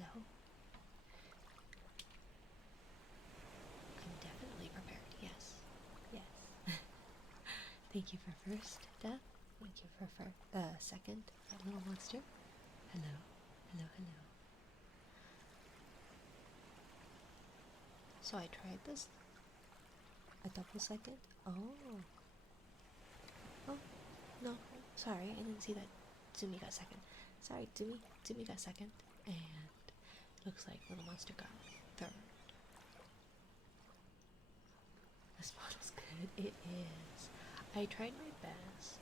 Hello? I'm definitely prepared, yes. Yes. Thank you for first, Death. Thank you for second, little monster. Hello. Hello, hello. So I tried this. A double second? Oh. Oh, no. Sorry, I didn't see that Zumi got second. Sorry, Zumi got second. And looks like Little Monster got third. This model's good. It is. I tried my best.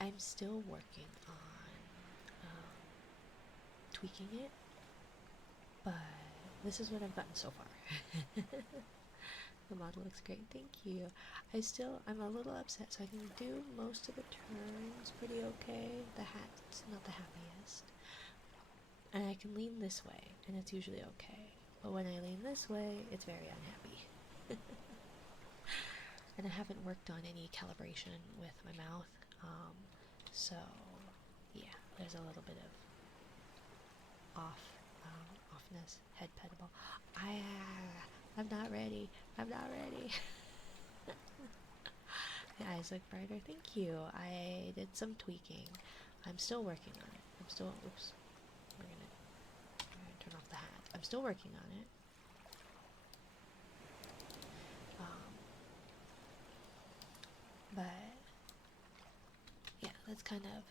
I'm still working on tweaking it, but this is what I've gotten so far. The model looks great, thank you. I'm a little upset, so I can do most of the turns pretty okay. The hat's not the happiest. And I can lean this way, and it's usually okay. But when I lean this way, it's very unhappy. And I haven't worked on any calibration with my mouth, so yeah, there's a little bit of offness, head petable. I'm not ready. I'm not ready. My eyes look brighter. Thank you. I did some tweaking. I'm still working on it. Oops. We're gonna turn off the hat. I'm still working on it. But yeah, that's kind of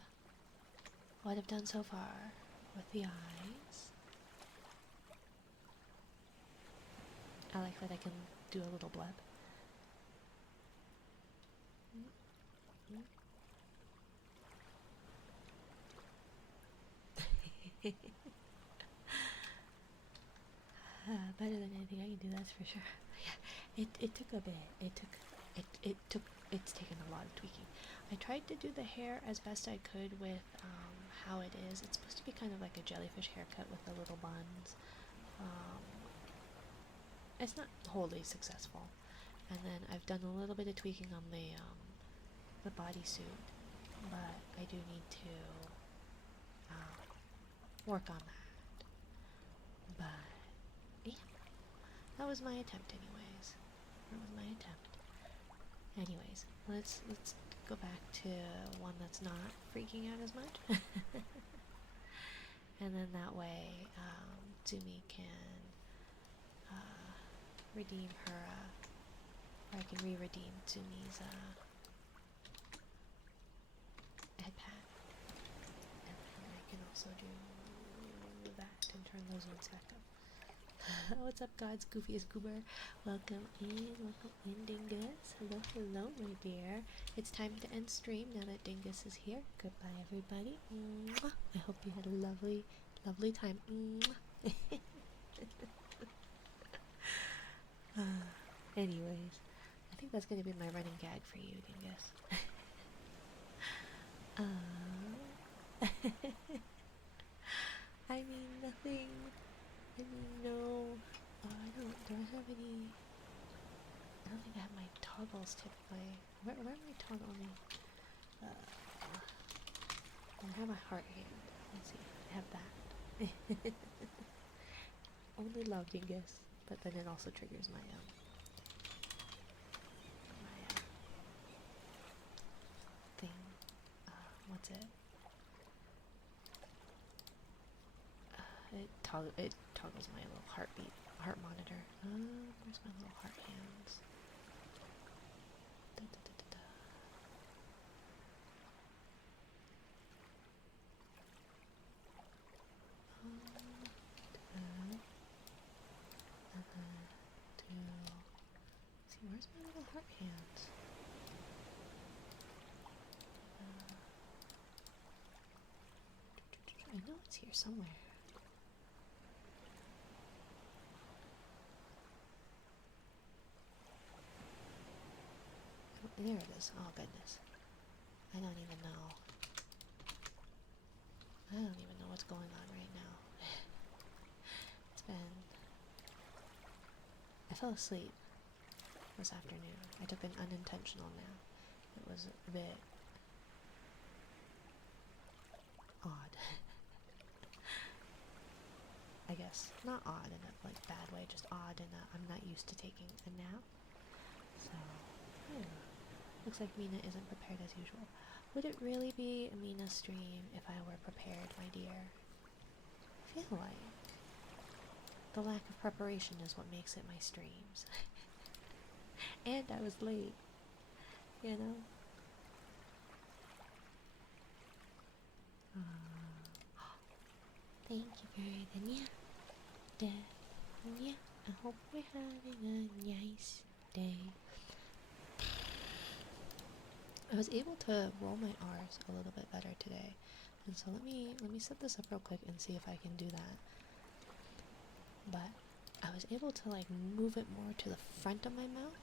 what I've done so far with the eyes. I like that I can do a little bleb. Better than anything I can do, that's for sure. Yeah, it took a bit. It's taken a lot of tweaking. I tried to do the hair as best I could with how it is. It's supposed to be kind of like a jellyfish haircut with the little buns. It's not wholly successful. And then I've done a little bit of tweaking on the bodysuit, but I do need to work on that. But yeah, that was my attempt anyways. Anyways, let's go back to one that's not freaking out as much. And then that way Zumi can redeem her, or I can re-redeem Zumi's head pad. And then I can also do that and turn those ones back up. What's up, God's goofiest goober? Welcome in, Dingus. Hello, hello, my dear. It's time to end stream now that Dingus is here. Goodbye, everybody. Mwah. I hope you had a lovely, lovely time. Anyways, I think that's gonna be my running gag for you, Dingus. I mean, nothing. I mean, no. I don't have any. I don't think I have my toggles typically. Where am I toggling? I have my heart hand. Let's see. I have that. Only love, Dingus. But then it also triggers my thing. What's it? It toggles my little heart monitor. Where's my little heart hands? Da, da, da, da, da. See, where's my little heart hands? I know it's here somewhere. Oh, there it is. Oh goodness. I don't even know. I don't even know what's going on right now. It's been... I fell asleep this afternoon. I took an unintentional nap. It was a bit odd. I guess. Not odd in a like bad way, just odd in a I'm not used to taking a nap. So, yeah. Looks like Mina isn't prepared as usual. Would it really be a Mina stream if I were prepared, my dear? I feel like the lack of preparation is what makes it my streams. And I was late, you know? Thank you for the yeah. I hope we're having a nice day. I was able to roll my R's a little bit better today, and so let me set this up real quick and see if I can do that. But I was able to like move it more to the front of my mouth,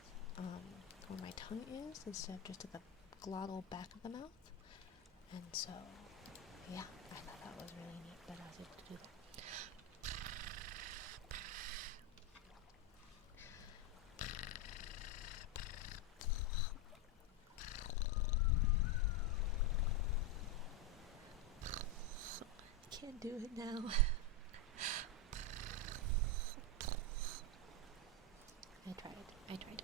where my tongue is, instead of just at the glottal back of the mouth. And so, yeah, I thought that was really neat that I was able to do that. Can't do it now. I tried.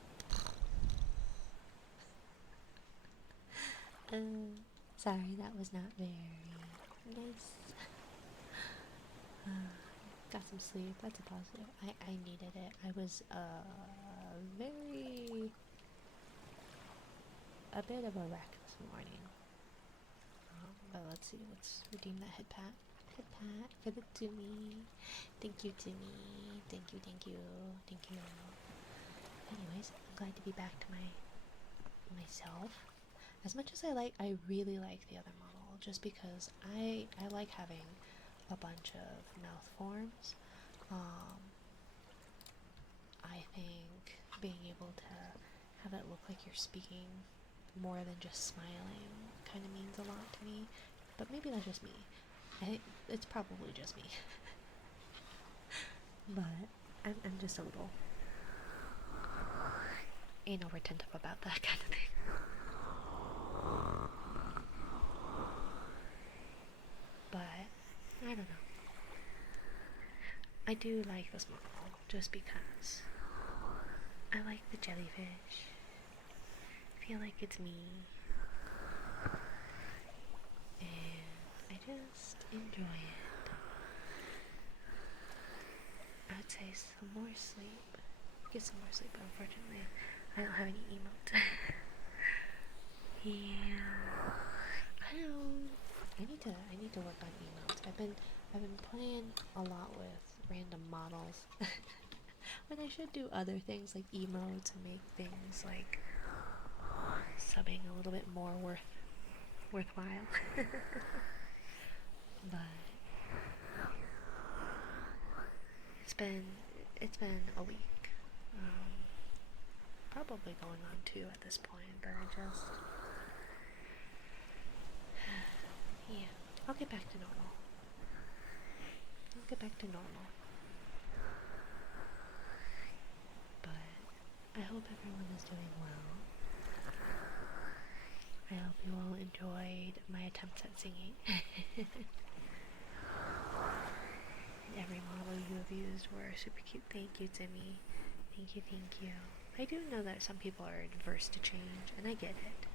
Sorry, that was not very nice. Got some sleep, that's a positive. I needed it. I was a bit of a wreck this morning. But let's see, let's redeem that head pat. Head pat for the Doomy. Thank you, Doomy. Thank you. Anyways, I'm glad to be back to myself. As much as I really like the other model, just because I like having a bunch of mouth forms. I think being able to have it look like you're speaking more than just smiling kind of means a lot to me. But maybe that's just me. I think it's probably just me. But I'm just a little anal retentive about that kind of thing. But I don't know. I do like this model just because I like the jellyfish. I feel like it's me. And I just enjoy it. I would say some more sleep. Get some more sleep, but unfortunately I don't have any emote. Yeah. I need to work on emotes. I've been playing a lot with random models. When I should do other things like emotes and make things like subbing a little bit more worthwhile. But it's been a week. Probably going on 2 at this point, but yeah, I'll get back to normal. But I hope everyone is doing well. I hope you all enjoyed my attempts at singing. Every model you have used were super cute. Thank you, Timmy. Thank you. I do know that some people are adverse to change, and I get it.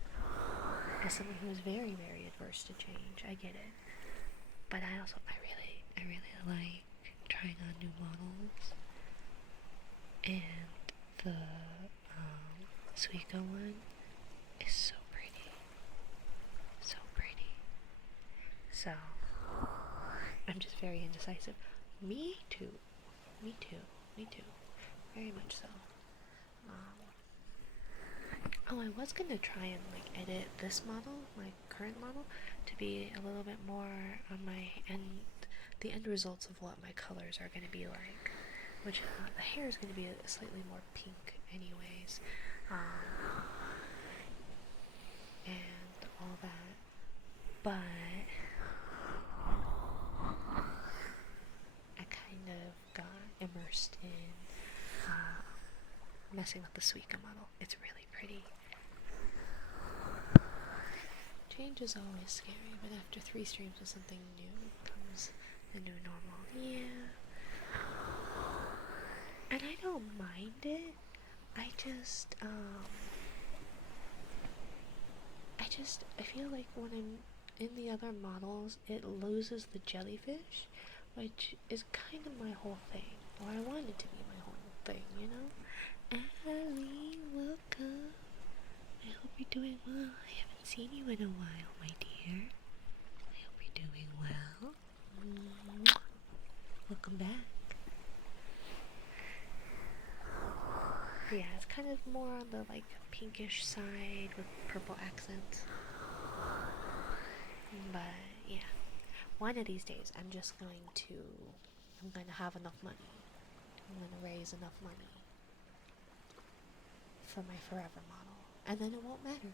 As someone who is very, very adverse to change, I get it. But I really like trying on new models. And the Suica one is so pretty. So pretty. So, I'm just very indecisive. Me too. Me too. Me too. Very much so. Oh, I was gonna try and like edit this model, my current model, to be a little bit more on my end, the end results of what my colors are gonna be like. Which the hair is gonna be slightly more pink, anyways, and all that. But I kind of got immersed in messing with the Suica model. It's really pretty. Change is always scary, but after 3 streams with something new comes the new normal. Yeah. And I don't mind it. I feel like when I'm in the other models, it loses the jellyfish, which is kind of my whole thing, or I want it to be my whole thing, you know? Allie, welcome. I hope you're doing well. I haven't seen you in a while, my dear. I hope you're doing well. Welcome back. Yeah, it's kind of more on the like pinkish side with purple accents. But yeah, one of these days I'm gonna have enough money. I'm gonna raise enough money for my forever model. And then it won't matter.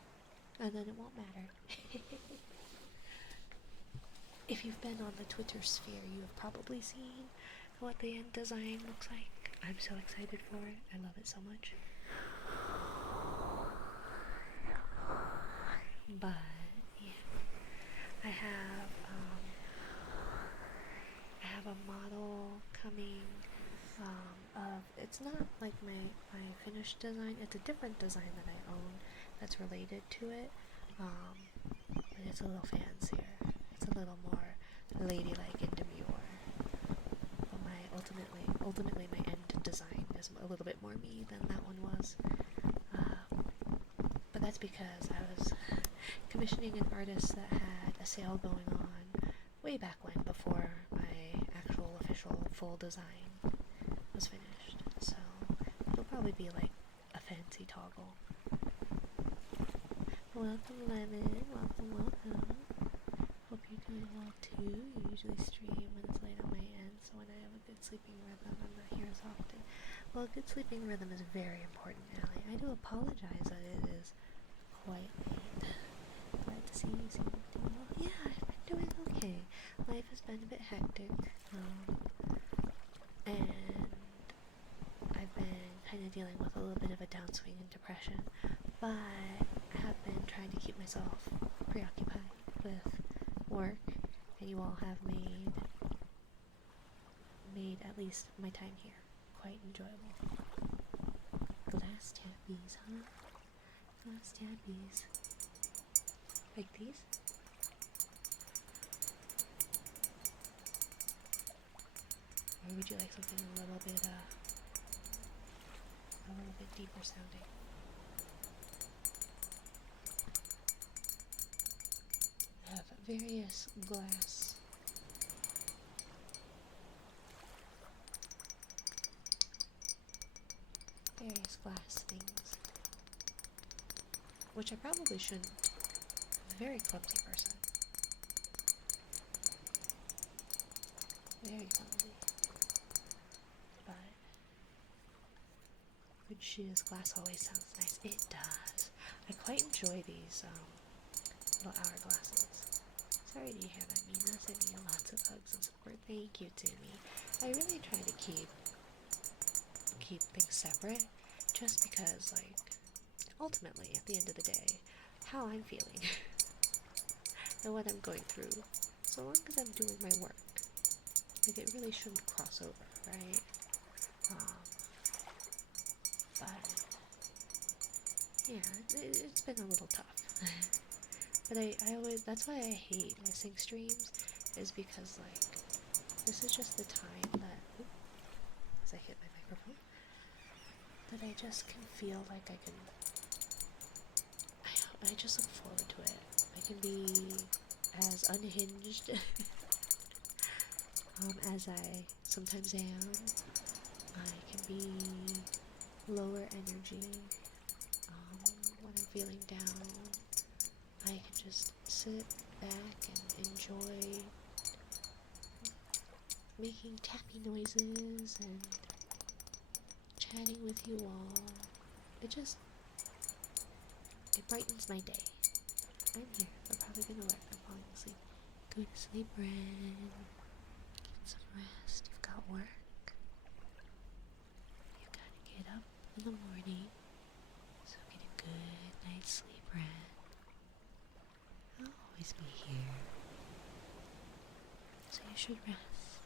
If you've been on the Twitter sphere, you have probably seen what the end design looks like. I'm so excited for it. I love it so much. But yeah, I have a model coming of, it's not like my finished design, it's a different design that I own that's related to it, but it's a little fancier, it's a little more ladylike and demure, but ultimately my end design is a little bit more me than that one was, but that's because I was commissioning an artist that had a sale going on way back when, before my actual official full design was finished, so it'll probably be like a fancy toggle. Welcome, Lemon. Welcome. Hope you're doing well too. You usually stream when it's late on my end, so when I have a good sleeping rhythm, I'm not here as often. Well, a good sleeping rhythm is very important, Allie. I do apologize that it is quite late. Glad to see you doing well. Yeah, I've been doing okay. Life has been a bit hectic, and I've been kind of dealing with a little bit of a downswing in depression, but I have been trying to keep myself preoccupied with work, and you all have made at least my time here quite enjoyable. Glass tabbies, huh? Glass tabbies. Like these? Or would you like something a little bit deeper sounding? I have various glass things, which I probably shouldn't. I'm a very clumsy person. Very clumsy. But good shoes, glass always sounds nice. It does. I quite enjoy these little hourglasses. Sorry to hear that, Mina. Sending you lots of hugs and support. Thank you, Timmy. I really try to keep things separate, just because, like, ultimately, at the end of the day, how I'm feeling and what I'm going through, so long as I'm doing my work, like, it really shouldn't cross over, right? But yeah, it's been a little tough. But I always, that's why I hate missing streams, is because, like, this is just the time that, as I hit my microphone, but I just can feel like I just look forward to it. I can be as unhinged as I sometimes am. I can be lower energy when I'm feeling down. I can just sit back and enjoy making tappy noises and chatting with you all. It brightens my day. I'm here. I'm probably gonna work. I'm falling asleep. Go to sleep, Ren. Get some rest. You've got work. You gotta get up in the morning. So get a good night's sleep, Ren. I'll always be here. So you should rest.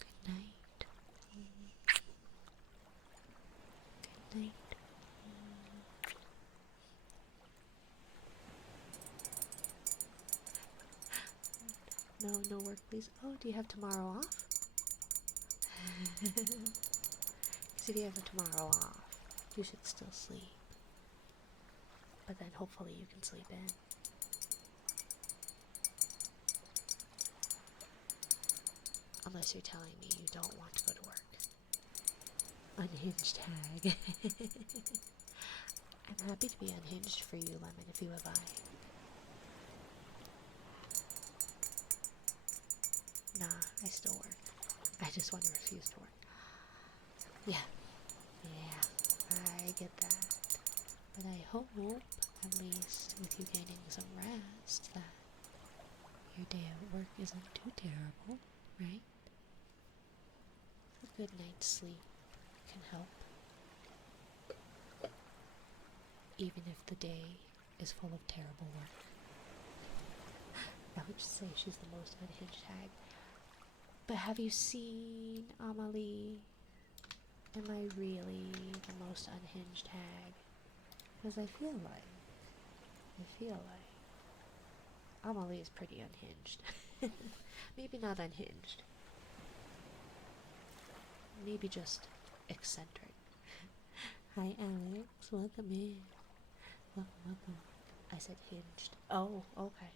Good night. Good night. No, no work, please. Oh, do you have tomorrow off? Because if you have tomorrow off, you should still sleep. But then hopefully you can sleep in. Unless you're telling me you don't want to go to work. Unhinged tag. I'm happy to be unhinged for you, Lemon, if you have I. Nah, I still work. I just want to refuse to work. Yeah, I get that. But I hope, at least with you gaining some rest, that your day at work isn't too terrible, right? A good night's sleep can help. Even if the day is full of terrible work. I would just say she's the most unhinged hag. But have you seen Amelie? Am I really the most unhinged hag? Because I feel like Amelie is pretty unhinged. Maybe not unhinged. Maybe just eccentric. Hi Alex, welcome in. Welcome. I said hinged. Oh, okay.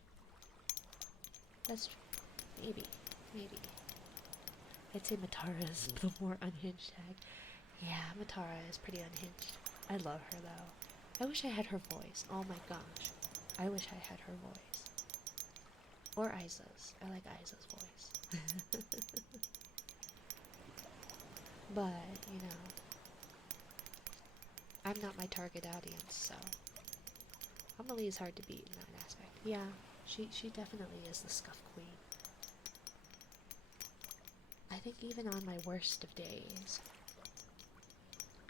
That's true. Maybe. I'd say Matara's the more unhinged tag. Yeah, Matara is pretty unhinged. I love her though. I wish I had her voice. Oh my gosh. I wish I had her voice. Or Aiza's. I like Aiza's voice. But, you know, I'm not my target audience, so Amelie is hard to beat in that aspect. Yeah, she definitely is the scuff queen. I think even on my worst of days,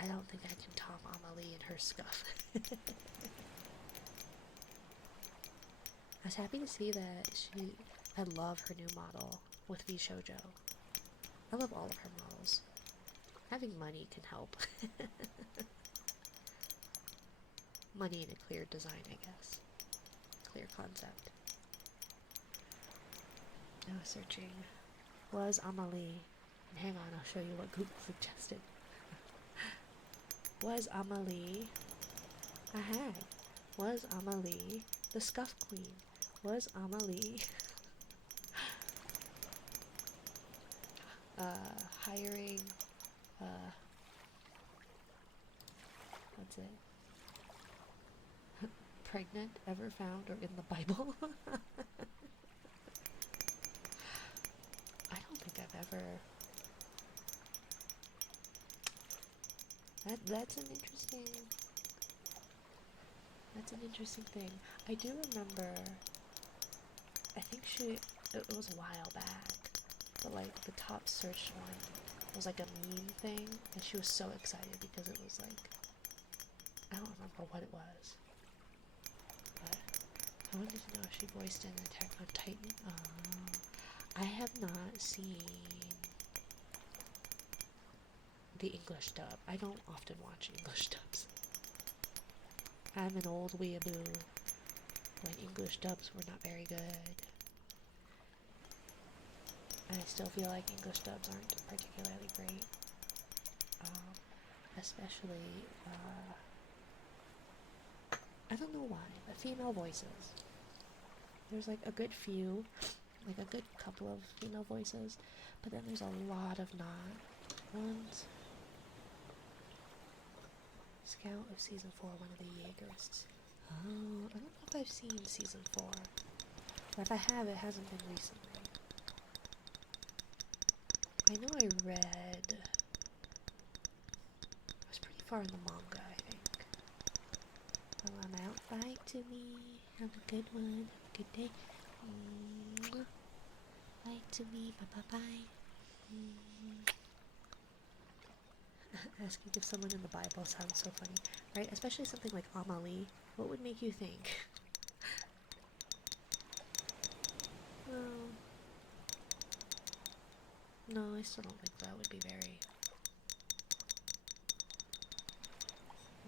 I don't think I can top Amelie and her scuff. I was happy to see that I love her new model with VShojo. I love all of her models. Having money can help. Money and a clear design, I guess. Clear concept. I was searching. Was Amelie, and hang on, I'll show you what Google suggested. Was Amelie a hag? Was Amelie the scuff queen? Was Amelie hiring what's it? Pregnant, ever found, or in the Bible? I don't think I've ever. That's an interesting thing. I do remember. I think it was a while back, but like the top searched one was like a meme thing, and she was so excited because it was like, I don't remember what it was. I wanted to know if she voiced an Attack on Titan. I have not seen the English dub. I don't often watch English dubs. I'm an old weeaboo when English dubs were not very good. And I still feel like English dubs aren't particularly great. especially, I don't know why, but female voices. There's like a good few, like a good couple of female voices, but then there's a lot of not ones. Scout of season 4, one of the Jaegerists. Oh, I don't know if I've seen season 4. Or if I have, it hasn't been recently. I know I read... I was pretty far in the manga, I think. Well, I'm out. Bye to me. Have a good one. Have a good day. Mwah. Bye to me. Bye-bye-bye. Asking if someone in the Bible sounds so funny. Right? Especially something like Amalie. What would make you think? Oh. No, I still don't think that would be very,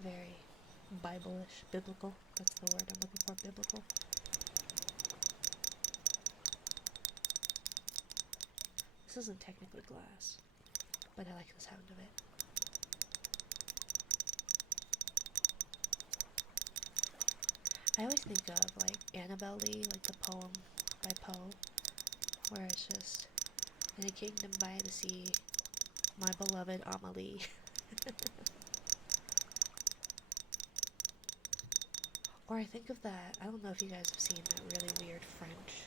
very Bible-ish. Biblical. That's the word I'm looking for. Biblical. This isn't technically glass, but I like the sound of it. I always think of, like, Annabelle Lee, like the poem by Poe, where it's just, in a kingdom by the sea, my beloved Amalie. Or I think of that, I don't know if you guys have seen that really weird French,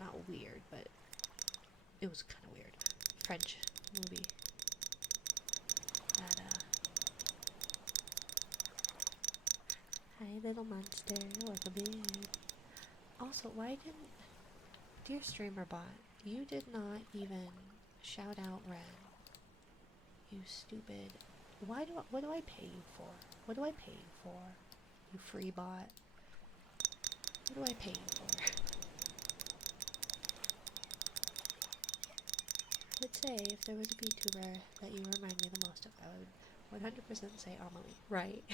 not weird, but it was kind of weird, French movie that, hi little monster, welcome in. Also, why didn't, dear streamer bot, you did not even shout out Ren. You stupid, what do I pay you for? What do I pay you for? You free bot. What do I pay you for? I would say if there was a VTuber that you remind me the most of, I would 100% say Amelie, right?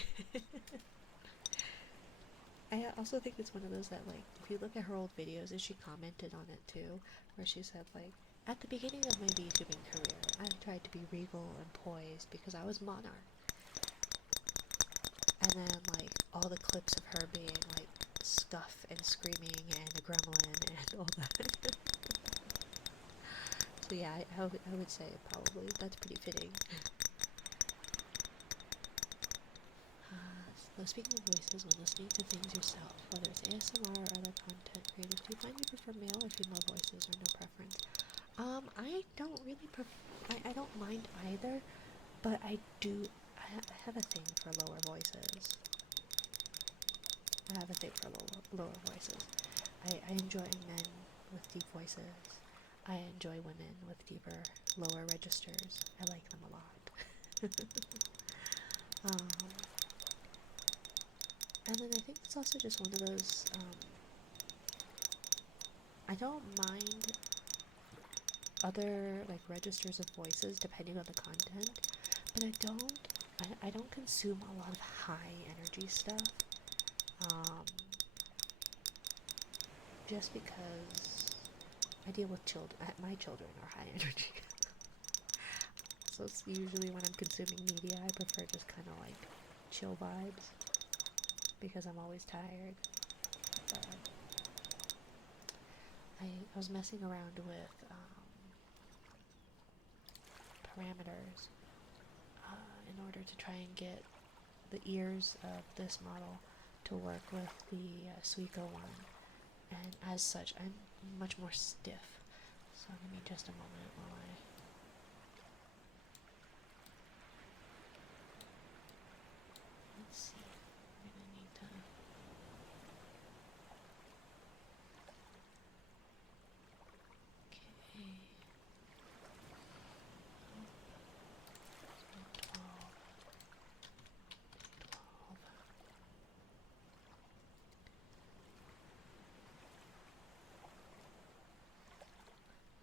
I also think it's one of those that, like, if you look at her old videos, and she commented on it too, where she said, like, at the beginning of my VTubing career, I tried to be regal and poised because I was Monarch. And then, like, all the clips of her being, like, scuff and screaming and a gremlin and all that. So yeah, I would say probably that's pretty fitting. So speaking of voices, when listening to things yourself, whether it's ASMR or other content creators, do you find you prefer male or female voices or no preference? I don't really I don't mind either, but I have a thing for lower voices. I have a thing for lower voices. I enjoy men with deep voices. I enjoy women with deeper, lower registers. I like them a lot. And then I think it's also just one of those, I don't mind other, like, registers of voices depending on the content, but I don't consume a lot of high energy stuff, just because I deal with children. My children are high energy. So it's usually when I'm consuming media, I prefer just kind of like chill vibes because I'm always tired. But I was messing around with parameters in order to try and get the ears of this model to work with the Suico one, and as such I'm much more stiff. So give me just a moment while let's see, I'm gonna need to okay. 12.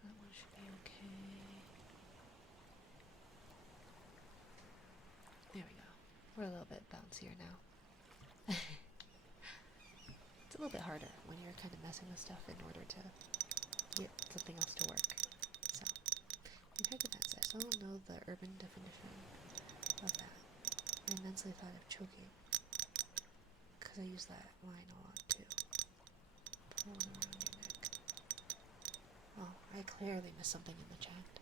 That one should be okay. There we go. We're a little bit bouncier now. It's a little bit harder when you're kind of messing with stuff in order to get something else to work. So, we've heard defense. I still don't know the urban definition. honestly thought of choking, because I use that line a lot too. Pull it around your neck. Oh, I clearly missed something in the chat.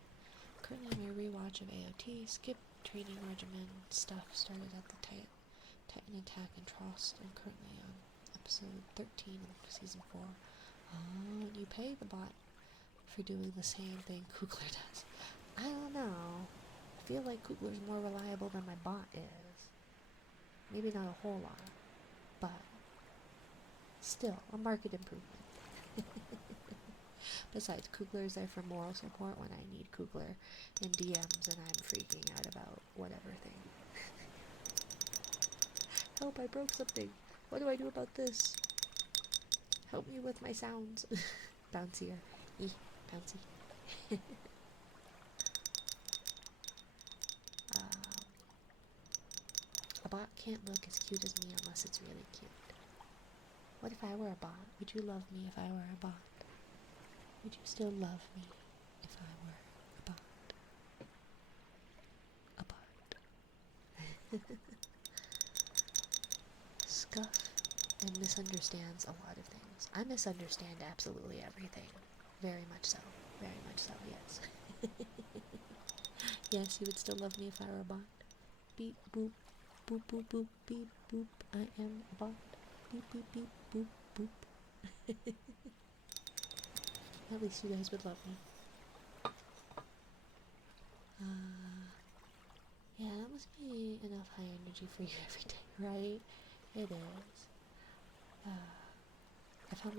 Currently my rewatch of AOT, skip training regimen stuff started at the Titan Attack and Trost. I'm currently on episode 13 of season 4. Oh, and you pay the bot for doing the same thing Kugler does. I don't know. I feel like Kugler's more reliable than my bot is. Maybe not a whole lot, but still a market improvement. Besides, Kugler is there for moral support when I need Kugler in DMs and I'm freaking out about whatever thing. Help, I broke something. What do I do about this? Help me with my sounds. Bouncier. Bouncy. A bot can't look as cute as me unless it's really cute. What if I were a bot? Would you love me if I were a bot? Would you still love me if I were a bot? A bot. Scuff and misunderstands a lot of things. I misunderstand absolutely everything. Very much so. Very much so, yes. Yes, you would still love me if I were a bot. Beep, boop, boop, boop, boop, beep, boop. I am a bot. Beep, beep, beep, boop, boop. At least you guys would love me. Yeah, that must be enough high energy for you every day, right? It is. I found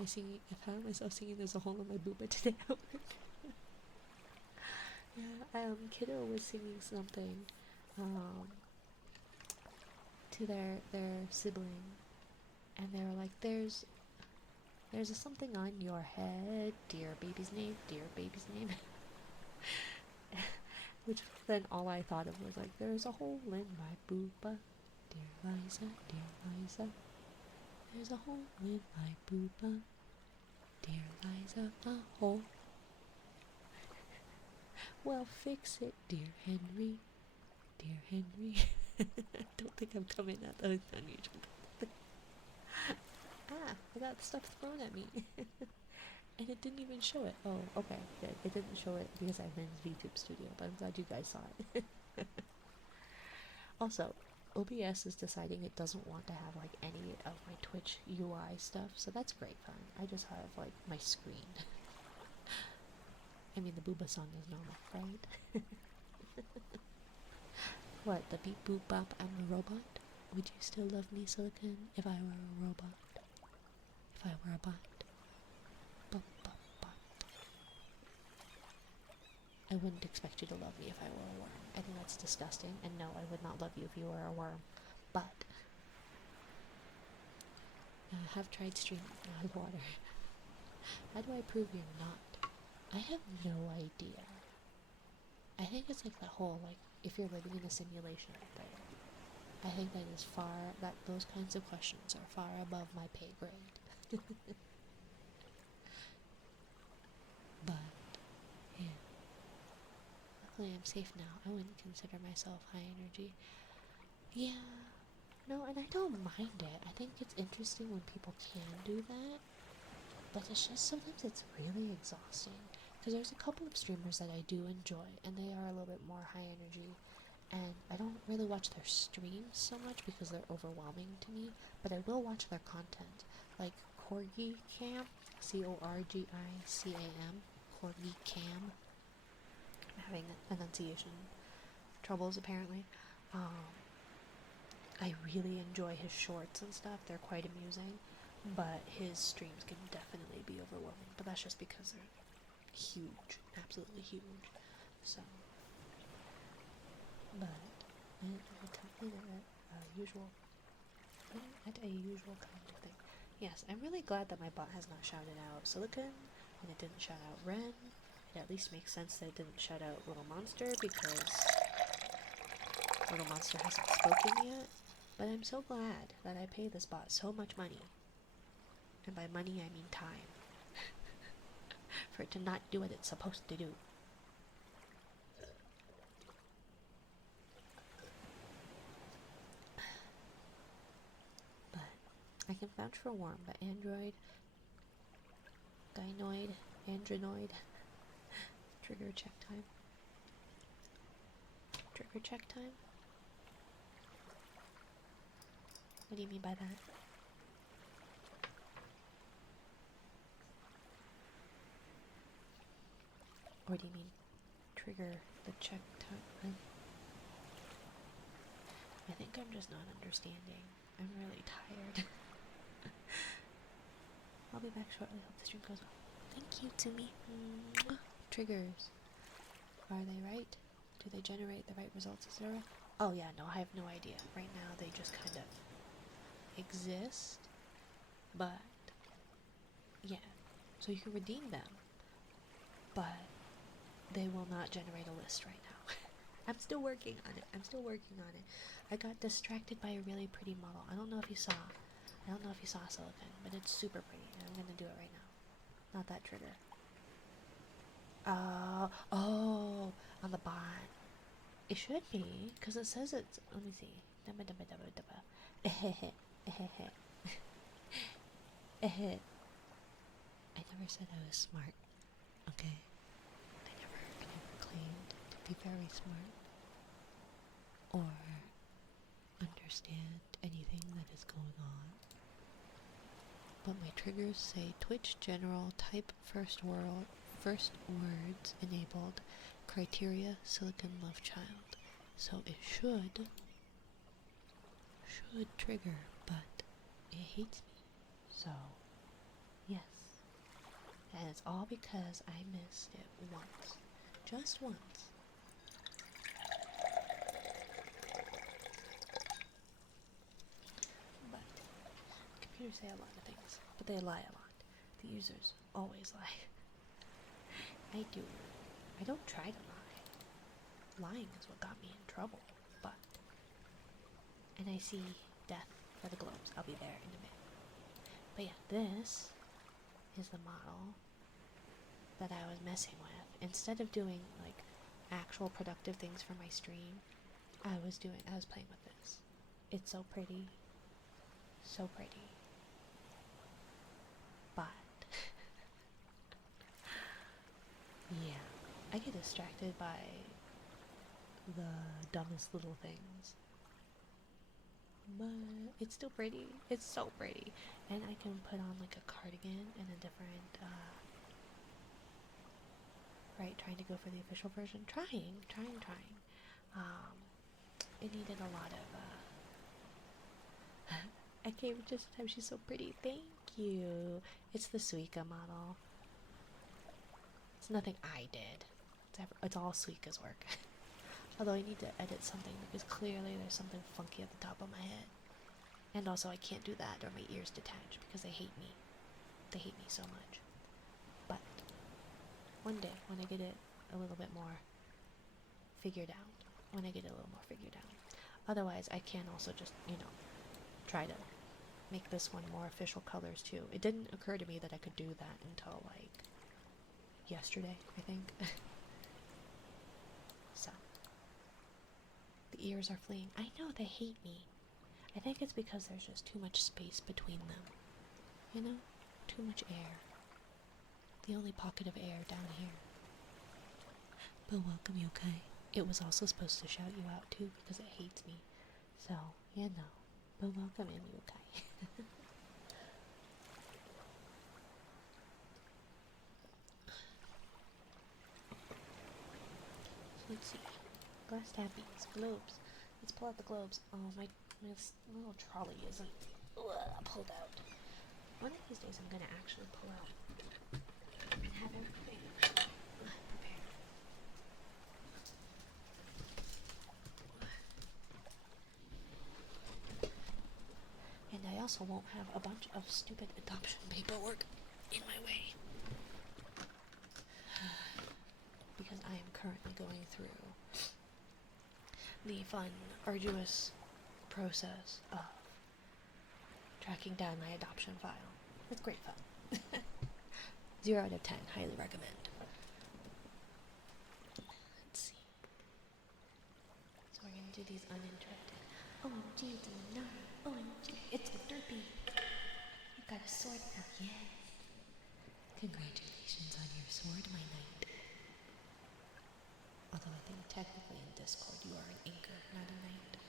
myself singing "There's a Hole in My Booba" today at work. Yeah, Kiddo was singing something, to their sibling, and they were like, "There's a something on your head, dear baby's name, dear baby's name." Which then all I thought of was like, "There's a hole in my booba, dear Liza, dear Liza. There's a hole in my booba, dear Liza, a hole. Well, fix it, dear Henry, dear Henry." I don't think I'm coming at that unusual. I got stuff thrown at me. And it didn't even show it. Oh, okay, good. It didn't show it because I'm in VTube Studio, but I'm glad you guys saw it. Also, OBS is deciding it doesn't want to have like any of my Twitch UI stuff, so that's great fun. I just have like my screen. I mean, the Booba song is normal, right? What, the beep boop bop, I'm a robot? Would you still love me, Silicon, if I were a robot? If I were a bot? Bop, bop, bop. I wouldn't expect you to love me if I were a worm. I think that's disgusting, and no, I would not love you if you were a worm. But I have tried streaming out water. How do I prove you're not? I have no idea. I think it's like that whole, like, if you're living in a simulation thing. I think that those kinds of questions are far above my pay grade. But, yeah. Luckily I'm safe now. I wouldn't consider myself high energy. Yeah. No, and I don't mind it. I think it's interesting when people can do that. But it's just sometimes it's really exhausting. Because there's a couple of streamers that I do enjoy, and they are a little bit more high energy. And I don't really watch their streams so much because they're overwhelming to me, but I will watch their content. Like Corgi Cam, Corgicam, Corgi Cam. I'm having enunciation troubles apparently. I really enjoy his shorts and stuff, they're quite amusing, but his streams can definitely be overwhelming, but that's just because they're huge, absolutely huge. So, but a usual kind of thing. Yes, I'm really glad that my bot has not shouted out Silicon, and it didn't shout out Ren. It at least makes sense that it didn't shout out Little Monster, because Little Monster hasn't spoken yet. But I'm so glad that I pay this bot so much money, and by money I mean time, for it to not do what it's supposed to do. can vouch for warm, but android, gynoid, andronoid, trigger check time. Trigger check time? What do you mean by that? Or do you mean trigger the check time? I think I'm just not understanding. I'm really tired. I'll be back shortly. Hope the stream goes well. Thank you, Tsumi. Triggers. Are they right? Do they generate the right results, etc.? Oh yeah, no, I have no idea. Right now they just kind of exist. But, yeah. So you can redeem them. But they will not generate a list right now. I'm still working on it. I got distracted by a really pretty model. I don't know if you saw Silicon, but it's super pretty, and I'm gonna do it right now. Not that trigger. Oh, on the bot. It should be, because it says it's, let me see. Dubba dubba dubba dubba. I never said I was smart, okay? I never claimed to be very smart or understand anything that is going on. But my triggers say Twitch general type first words enabled criteria silicon love child. So it should trigger, but it hates me. So yes. And it's all because I missed it once. Just once. But computers say a lot of things, but they lie a lot. The users always lie. I don't try to lie. Lying is what got me in trouble, but... And I see death for the globes. I'll be there in a minute. But yeah, this is the model that I was messing with. Instead of doing, like, actual productive things for my stream, I was playing with this. It's so pretty. So pretty. But... yeah. I get distracted by the dumbest little things. But it's still pretty. It's so pretty. And I can put on like a cardigan and a different, right, trying to go for the official version. Trying. It needed a lot of, I came just in time. She's so pretty. Thank you. It's the Suika model. It's nothing I did. It's all Suika's work. Although I need to edit something because clearly there's something funky at the top of my head. And also I can't do that or my ears detach because they hate me. They hate me so much. But one day when I get it a little bit more figured out. Otherwise I can also just, try to make this one more official colors too. It didn't occur to me that I could do that until like yesterday, I think. So the ears are fleeing. I know they hate me. I think it's because there's just too much space between them. Too much air. The only pocket of air down here. But welcome, yokai. It was also supposed to shout you out too because it hates me. So, But welcome in, yokai. So let's see. Glass tabbies, globes. Let's pull out the globes. Oh, my little trolley isn't pulled out. One of these days I'm gonna actually pull out and have everything prepared. And I also won't have a bunch of stupid adoption paperwork in my way. Because I am currently going through the fun, arduous process of tracking down my adoption file. It's great fun. 0 out of 10, highly recommend. Let's see. So we're gonna do these uninterrupted. OMG, it's a Minara. OMG, it's a Derpy. got a sword now, yeah. Congratulations on your sword, my knight. Although I think technically in Discord you are an anchor, not a knight.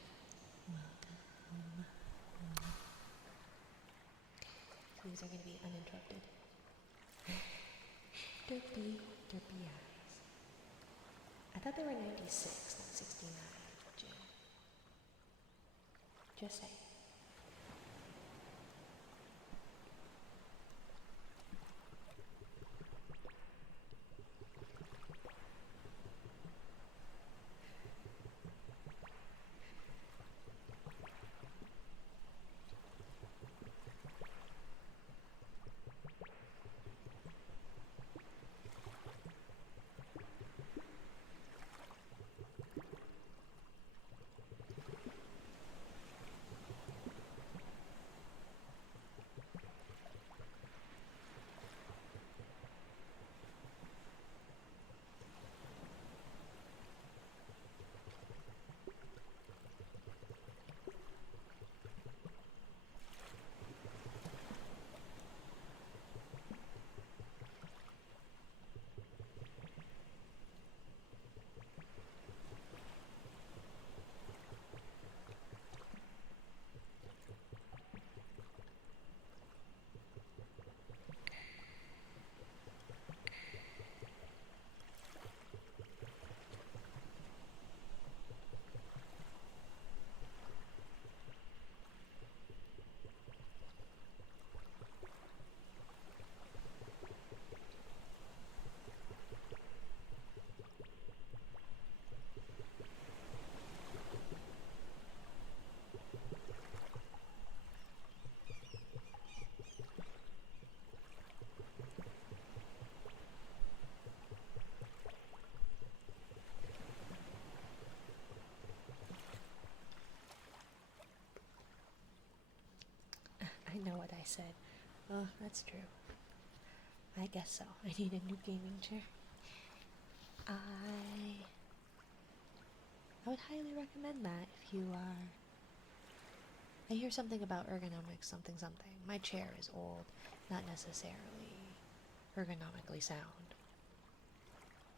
Welcome. So these are going to be uninterrupted. Derpy eyes. I thought they were 96, not 69, Jim. Just saying. I know what I said. Oh, that's true. I guess so. I need a new gaming chair. I would highly recommend that if you are... I hear something about ergonomics, something. My chair is old, not necessarily ergonomically sound.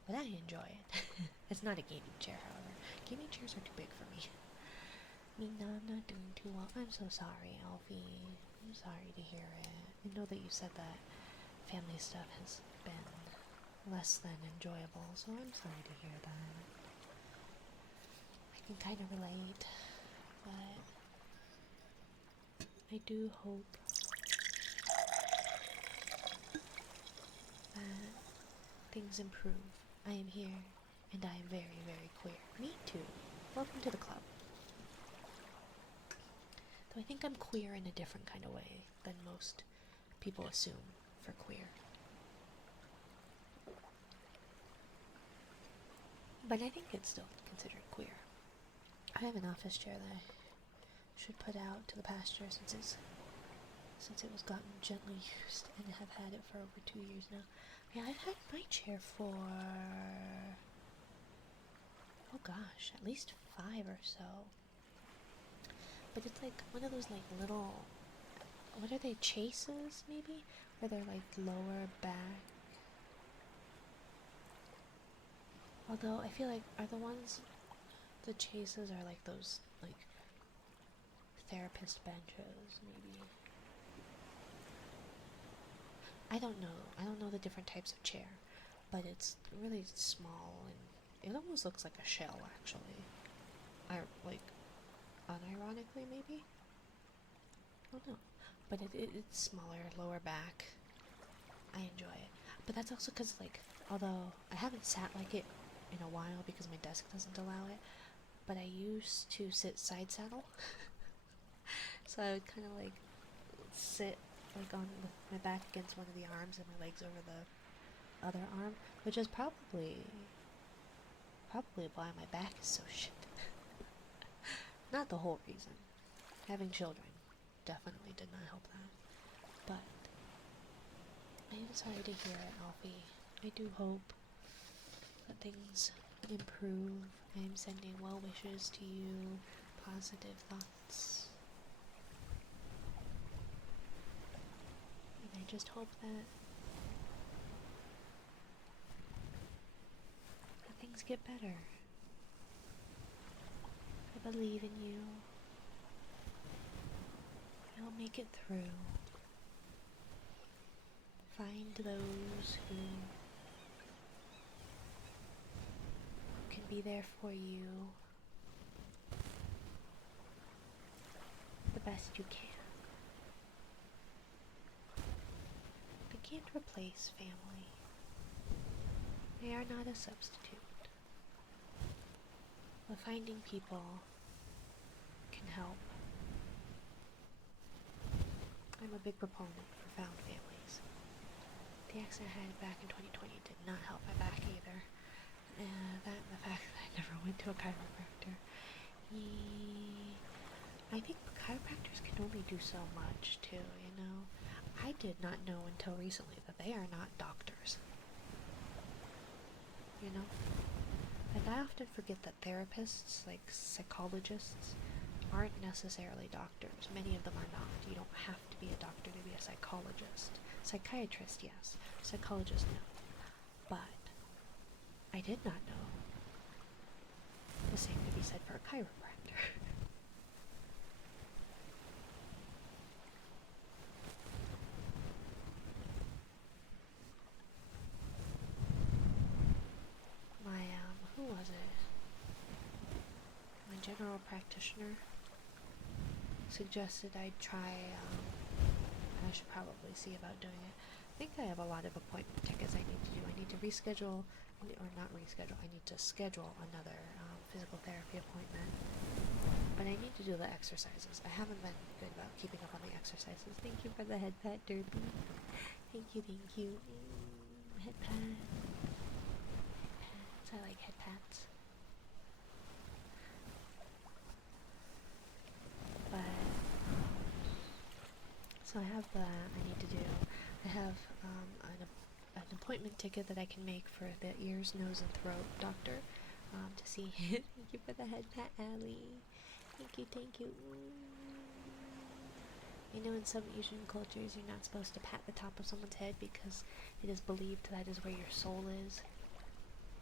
But I enjoy it. It's not a gaming chair, however. Gaming chairs are too big for me. Nina, I'm not doing too well. I'm so sorry, Alfie. I'm sorry to hear it. I know that you said that family stuff has been less than enjoyable, so I'm sorry to hear that. I can kind of relate, but I do hope that things improve. I am here, and I am very, very queer. Me too. Welcome to the club. Though I think I'm queer in a different kind of way than most people assume for queer. But I think it's still considered queer. I have an office chair that I should put out to the pasture since it was gotten gently used, and I have had it for over 2 years now. Yeah, I've had my chair for, oh gosh, at least 5 or so. But it's like one of those like little, what are they, chases maybe? Where they're like lower back. Although I feel like, are the chases are like those like therapist benches maybe? I don't know the different types of chair, but it's really small and it almost looks like a shell actually. Like unironically maybe? I don't know. But it's smaller, lower back. I enjoy it. But that's also because, like, although I haven't sat like it in a while because my desk doesn't allow it, but I used to sit side saddle. So I would kind of like sit like on with my back against one of the arms and my legs over the other arm, which is probably why my back is so shit. Not the whole reason. Having children definitely did not help that. But I am sorry to hear it, Alfie. I do hope that things improve. I am sending well wishes to you, positive thoughts. I just hope that things get better. I believe in you. You'll make it through. Find those who can be there for you the best you can. They can't replace family. They are not a substitute. But finding people can help. I'm a big proponent for found families. The accident I had back in 2020 did not help my back either. That and the fact that I never went to a chiropractor. I think chiropractors can only do so much too, you know? I did not know until recently that they are not doctors. You know? Like, I often forget that therapists, like psychologists, aren't necessarily doctors. Many of them are not. You don't have to be a doctor to be a psychologist. Psychiatrist, yes. Psychologist, no. But I did not know the same to be said for a chiropractor. Who was it? My general practitioner suggested I try, I should probably see about doing it. I think I have a lot of appointment tickets I need to do. I need to reschedule, or not reschedule, I need to schedule another physical therapy appointment. But I need to do the exercises. I haven't been good about keeping up on the exercises. Thank you for the head pat, Derby. Thank you, thank you. Head pat. I like head pats. But so I have I need to do. I have an appointment ticket that I can make for the ears, nose, and throat doctor to see. Thank you for the head pat, Allie. Thank you. I know in some Asian cultures you're not supposed to pat the top of someone's head because it is believed that is where your soul is.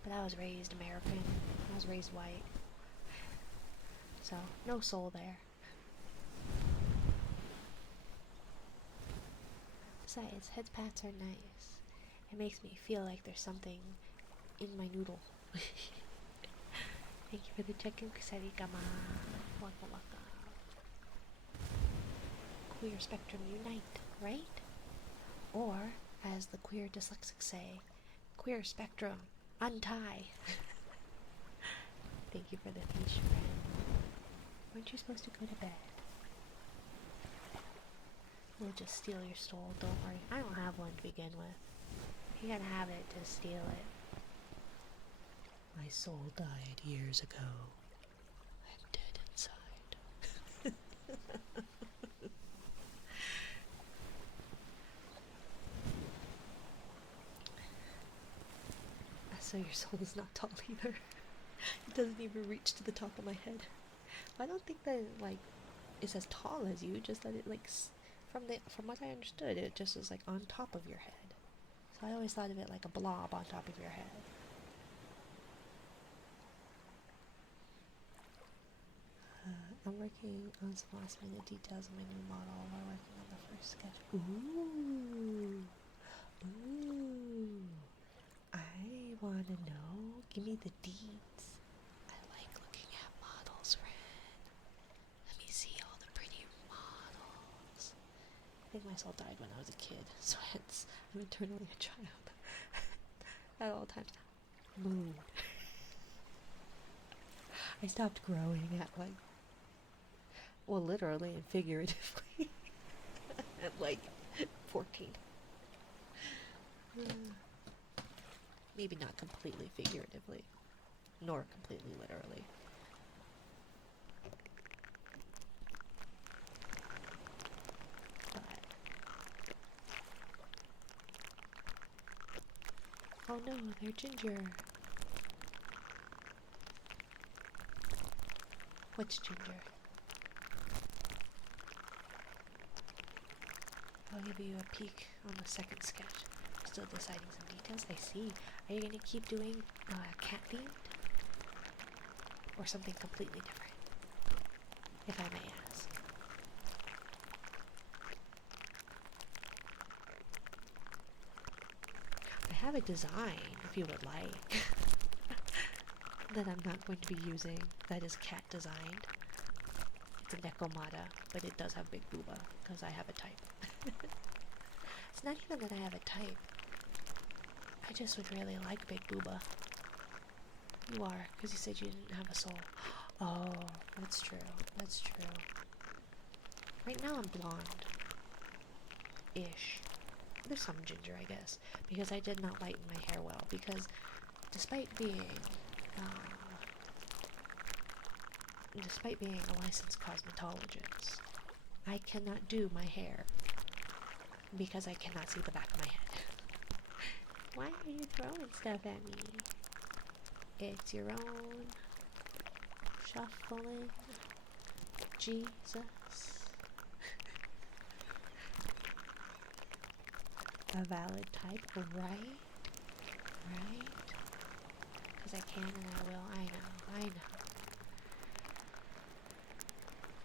But I was raised American. I was raised white. So, no soul there. Besides, head pats are nice. It makes me feel like there's something in my noodle. Thank you for the check-in, Kusarigama. Waka waka. Queer spectrum unite, right? Or, as the queer dyslexics say, queer spectrum untie. Thank you for the fish, friend. Weren't you supposed to go to bed? We'll just steal your soul, don't worry. I don't have one to begin with. You gotta have it to steal it. My soul died years ago. I'm dead inside. So your soul is not tall either. It doesn't even reach to the top of my head. I don't think that like is as tall as you, just that it like from what I understood, it just is like on top of your head. So I always thought of it like a blob on top of your head. I'm working on some last minute details of my new model while working on the first sketch. Ooh. I wanna know. Give me the deeds. I like looking at models, Ren. Let me see all the pretty models. I think my soul died when I was a kid, so hence I'm eternally a child. At all times. Moon. I stopped growing at like, well, literally and figuratively at like 14. Maybe not completely figuratively, nor completely literally. But oh no, they're ginger. Which ginger? I'll give you a peek on the second sketch. Still deciding some details. I see. Are you going to keep doing cat themed? Or something completely different? If I may ask. I have a design, if you would like, that I'm not going to be using. That is cat designed. It's a Nekomata, but it does have Big Booba, because I have a type. It's not even that I have a type. I just would really like Big Booba. You are, because you said you didn't have a soul. Oh, that's true. That's true. Right now I'm blonde-ish. There's some ginger, I guess, because I did not lighten my hair well, because despite being a licensed cosmetologist, I cannot do my hair because I cannot see the back of my head. Why are you throwing stuff at me? It's your own shuffling. Jesus. A valid type, right? Right? Because I can and I will. I know.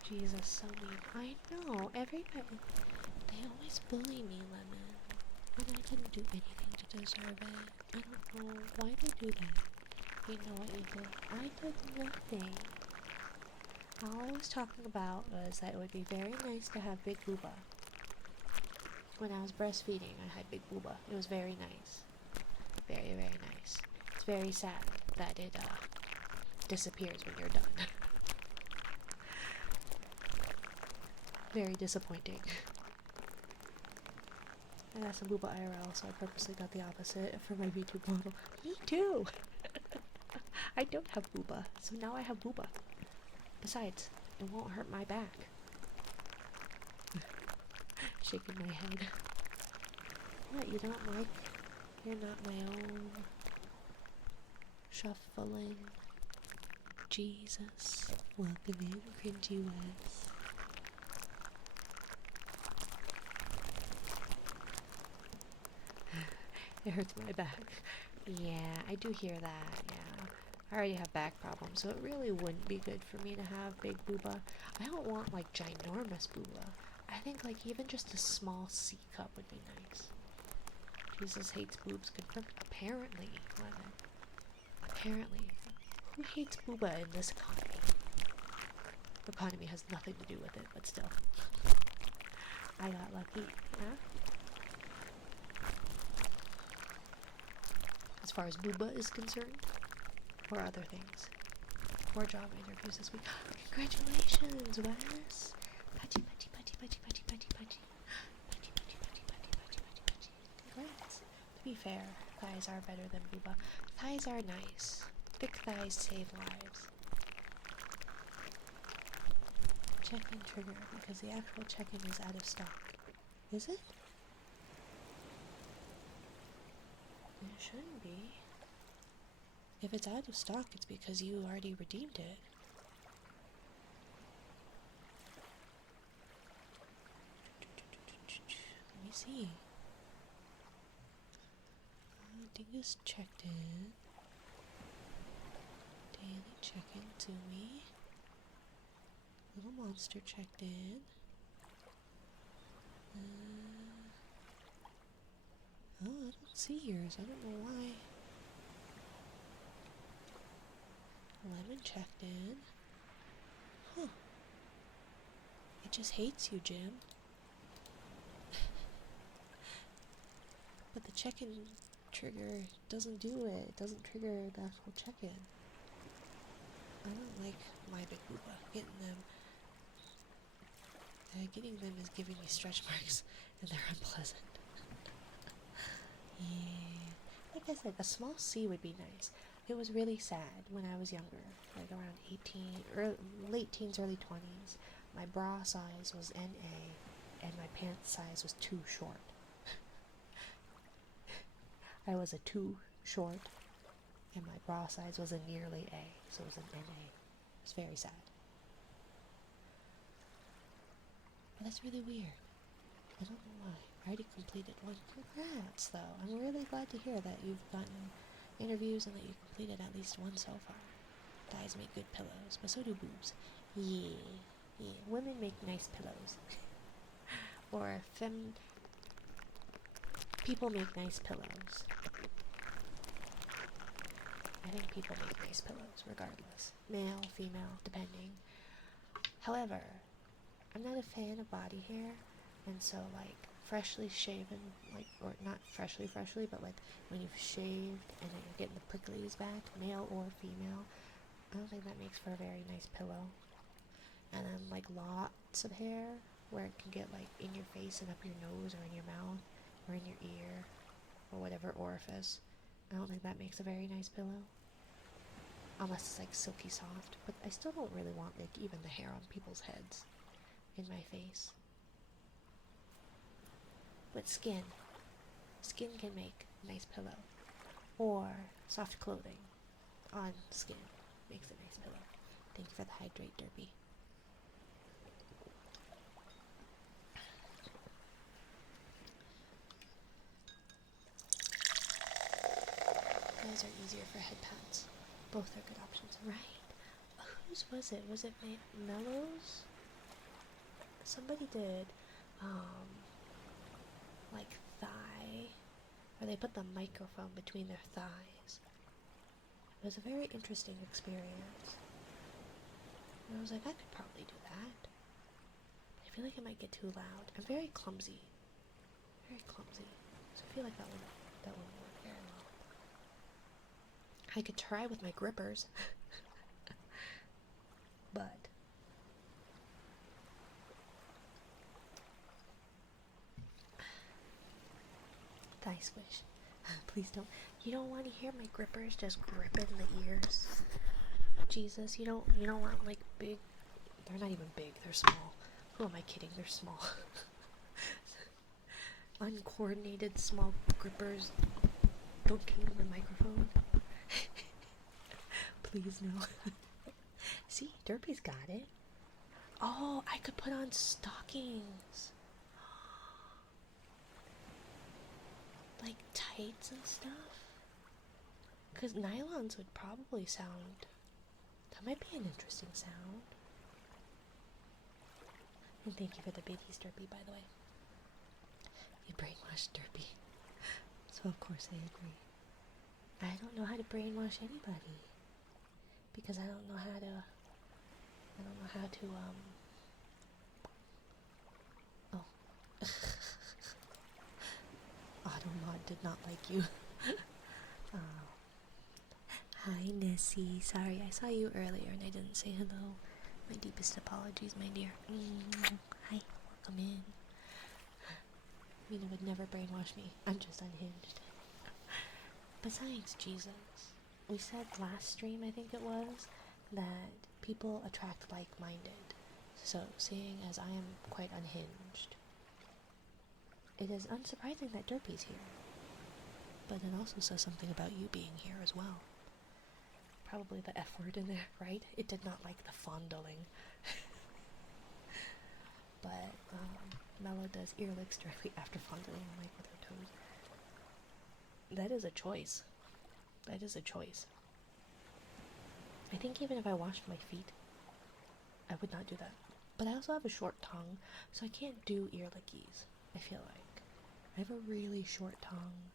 Jesus, so mean. I know. Everybody, they always bully me, Lemon. And I didn't do anything to deserve it. I don't know why they do that. You know what you did? I did nothing. All I was talking about was that it would be very nice to have Big Booba. When I was breastfeeding, I had Big Booba. It was very nice. Very, very nice. It's very sad that it disappears when you're done. Very disappointing. I got some Booba IRL, so I purposely got the opposite for my VTube model. Me too! I don't have Booba, so now I have Booba. Besides, it won't hurt my back. Shaking my head. What, you don't like? You're not my own. Shuffling. Jesus. Welcome in, Cringy Wes. It hurts my back. Yeah, I do hear that, yeah. I already have back problems, so it really wouldn't be good for me to have Big Booba. I don't want, like, ginormous Booba. I think, like, even just a small C cup would be nice. Jesus hates boobs, confirmed. Apparently, Lemon. Apparently. Who hates Booba in this economy? Economy has nothing to do with it, but still. I got lucky, huh? As far as Booba is concerned, or other things, or job interviews this week. Congratulations, Wes! Putty, putty, putty, putty, putty, putty, putty. Putty, putty, putty, putty, putty, putty, putty. Congrats. To be fair, thighs are better than Booba. Thighs are nice. Thick thighs save lives. Check-in trigger, because the actual check-in is out of stock. Is it? It shouldn't be. If it's out of stock, it's because you already redeemed it. Let me see. Dingus checked in. Daily check-in to me. Little Monster checked in. Oh, I don't see yours. I don't know why. Lemon checked in. Huh. It just hates you, Jim. But the check-in trigger doesn't do it. It doesn't trigger the actual check-in. I don't like my Big Booba. Getting them is giving me stretch marks, and they're unpleasant. Yeah. Like I said, a small C would be nice. It was really sad when I was younger, like around 18, late teens, early 20s. My bra size was NA, and my pants size was too short. I was a 2 short, and my bra size was a nearly A, so it was an NA. It was very sad. But that's really weird. I don't know why. I already completed one. Congrats, though. I'm really glad to hear that you've gotten interviews and that you completed at least one so far. Guys make good pillows, but so do boobs. Yeah, yeah. Women make nice pillows. Or people make nice pillows. I think people make nice pillows, regardless. Male, female, depending. However, I'm not a fan of body hair, and so, like, freshly shaven, like, or not freshly, but, like, when you've shaved and then you're getting the pricklies back, male or female, I don't think that makes for a very nice pillow. And then, like, lots of hair, where it can get, like, in your face and up your nose or in your mouth or in your ear or whatever orifice. I don't think that makes a very nice pillow. Unless it's, like, silky soft. But I still don't really want, like, even the hair on people's heads in my face. But skin can make a nice pillow. Or soft clothing on skin makes a nice pillow. Thank you for the hydrate, Derpy. Those are easier for head pads. Both are good options, right? Whose was it? Was it Mellows? Somebody did, like thigh, where they put the microphone between their thighs. It was a very interesting experience. And I was like, I could probably do that. I feel like it might get too loud. I'm very clumsy. Very clumsy. So I feel like that wouldn't work very well. I could try with my grippers. But thigh squish. Please don't. You don't want to hear my grippers just gripping the ears. Jesus, you don't want like big. They're not even big. They're small. Who am I kidding? They're small. Uncoordinated small grippers dunking the microphone. Please no. See, Derpy's got it. Oh, I could put on stockings. Like tights and stuff. Because nylons would probably sound... That might be an interesting sound. And thank you for the biddies, Derpy, by the way. You brainwashed Derpy. So of course I agree. I don't know how to brainwash anybody. Because I don't know how to... Oh. Automod did not like you. Oh. Hi, Nessie. Sorry, I saw you earlier and I didn't say hello. My deepest apologies, my dear. Hi, welcome in. Mina would never brainwash me. I'm just unhinged. Besides, Jesus, we said last stream, I think it was, that people attract like-minded. So, seeing as I am quite unhinged, it is unsurprising that Derpy's here. But it also says something about you being here as well. Probably the F word in there, right? It did not like the fondling. But Mello does ear licks directly after fondling, like with her toes. That is a choice. That is a choice. I think even if I washed my feet, I would not do that. But I also have a short tongue, so I can't do ear lickies, I feel like. I have a really short tongue.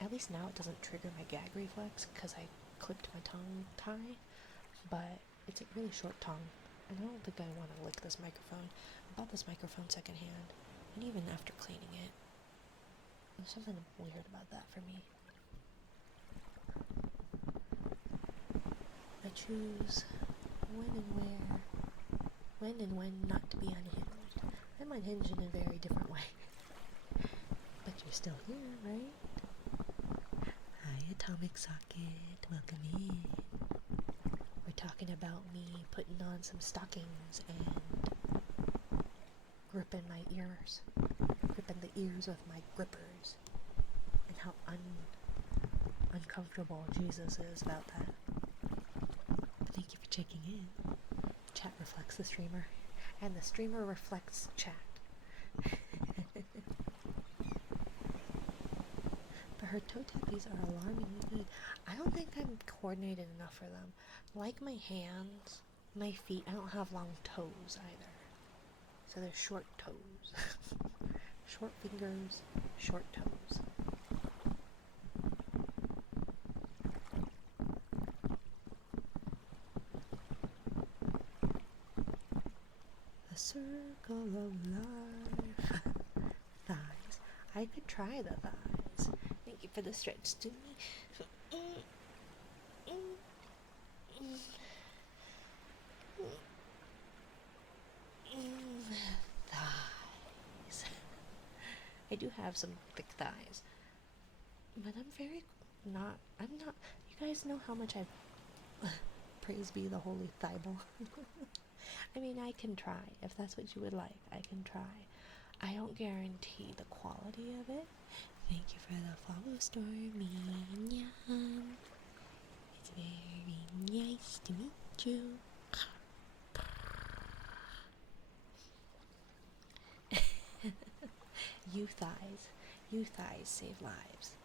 At least now it doesn't trigger my gag reflex because I clipped my tongue tie, but it's a really short tongue, and I don't think I want to lick this microphone. I bought this microphone secondhand, and even after cleaning it, there's something weird about that for me. I choose when and when not to be unhinged. I'm unhinged in a very different way. But you're still here, right? Hi, Atomic Socket. Welcome in. We're talking about me putting on some stockings and gripping my ears. Gripping the ears with my grippers. And how uncomfortable Jesus is about that. Thank you for checking in. Chat reflects the streamer. And the streamer reflects chat. But her toe tappies are alarmingly good. I don't think I'm coordinated enough for them. Like my hands, my feet, I don't have long toes either. So they're short toes. Short fingers, short toes. The circle of life. Thighs. I could try the thighs. Thank you for the stretch to me. Thighs. I do have some thick thighs. But I'm not, you guys know how much I've, praise be the holy Bible. I mean, I can try. If that's what you would like, I can try. I don't guarantee the quality of it. Thank you for the follow, Stormy. It's very nice to meet you. You thighs save lives.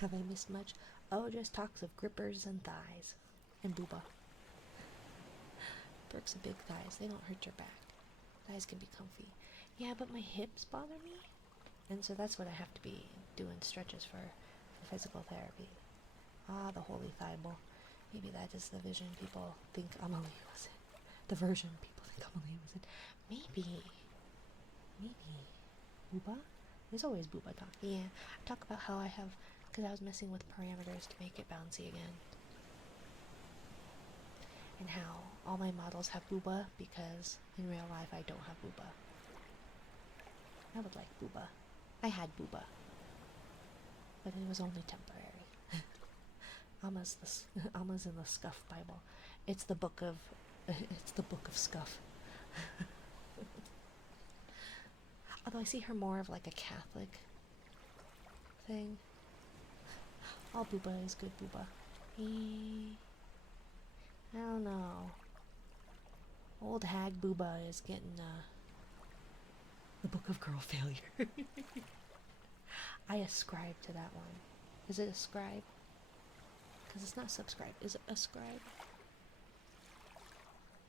Have I missed much? Oh, just talks of grippers and thighs. And booba. Perks of big thighs, they don't hurt your back. Thighs can be comfy. Yeah, but my hips bother me. And so that's what I have to be doing stretches for physical therapy. Ah, the holy Bible. Maybe that is the vision people think Amelie was in. The version people think Amelie was in. Maybe. Booba? There's always booba talk. Yeah, I talk about how I have, because I was messing with parameters to make it bouncy again. And how all my models have booba, because in real life I don't have booba. I would like booba. I had booba. But it was only temporary. Alma's in the Scuff Bible. It's the book of Scuff. Although I see her more of like a Catholic thing. All booba is good booba. I don't know. Old hag booba is getting the Book of Girl Failure. I ascribe to that one. Is it ascribe? Because it's not subscribe. Is it ascribe?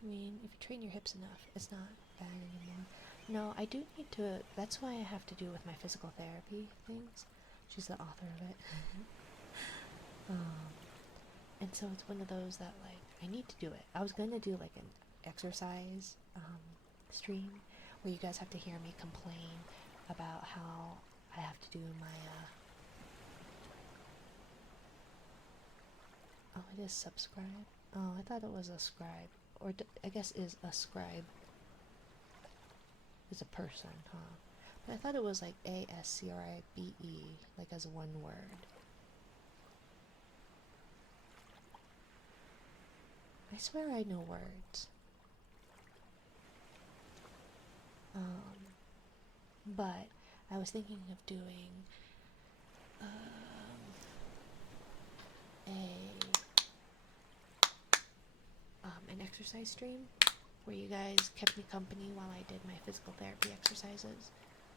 I mean, if you train your hips enough, it's not bad anymore. No, I do need to. That's why I have to do with my physical therapy things. She's the author of it. And so it's one of those that, like, I need to do it. I was going to do, like, an exercise stream where you guys have to hear me complain about how I have to do my, oh, it is subscribe? Oh, I thought it was ascribe. Or I guess is ascribe. Is a person, huh? But I thought it was like ASCRIBE, like as one word. I swear I know words. But I was thinking of doing an exercise stream where you guys kept me company while I did my physical therapy exercises.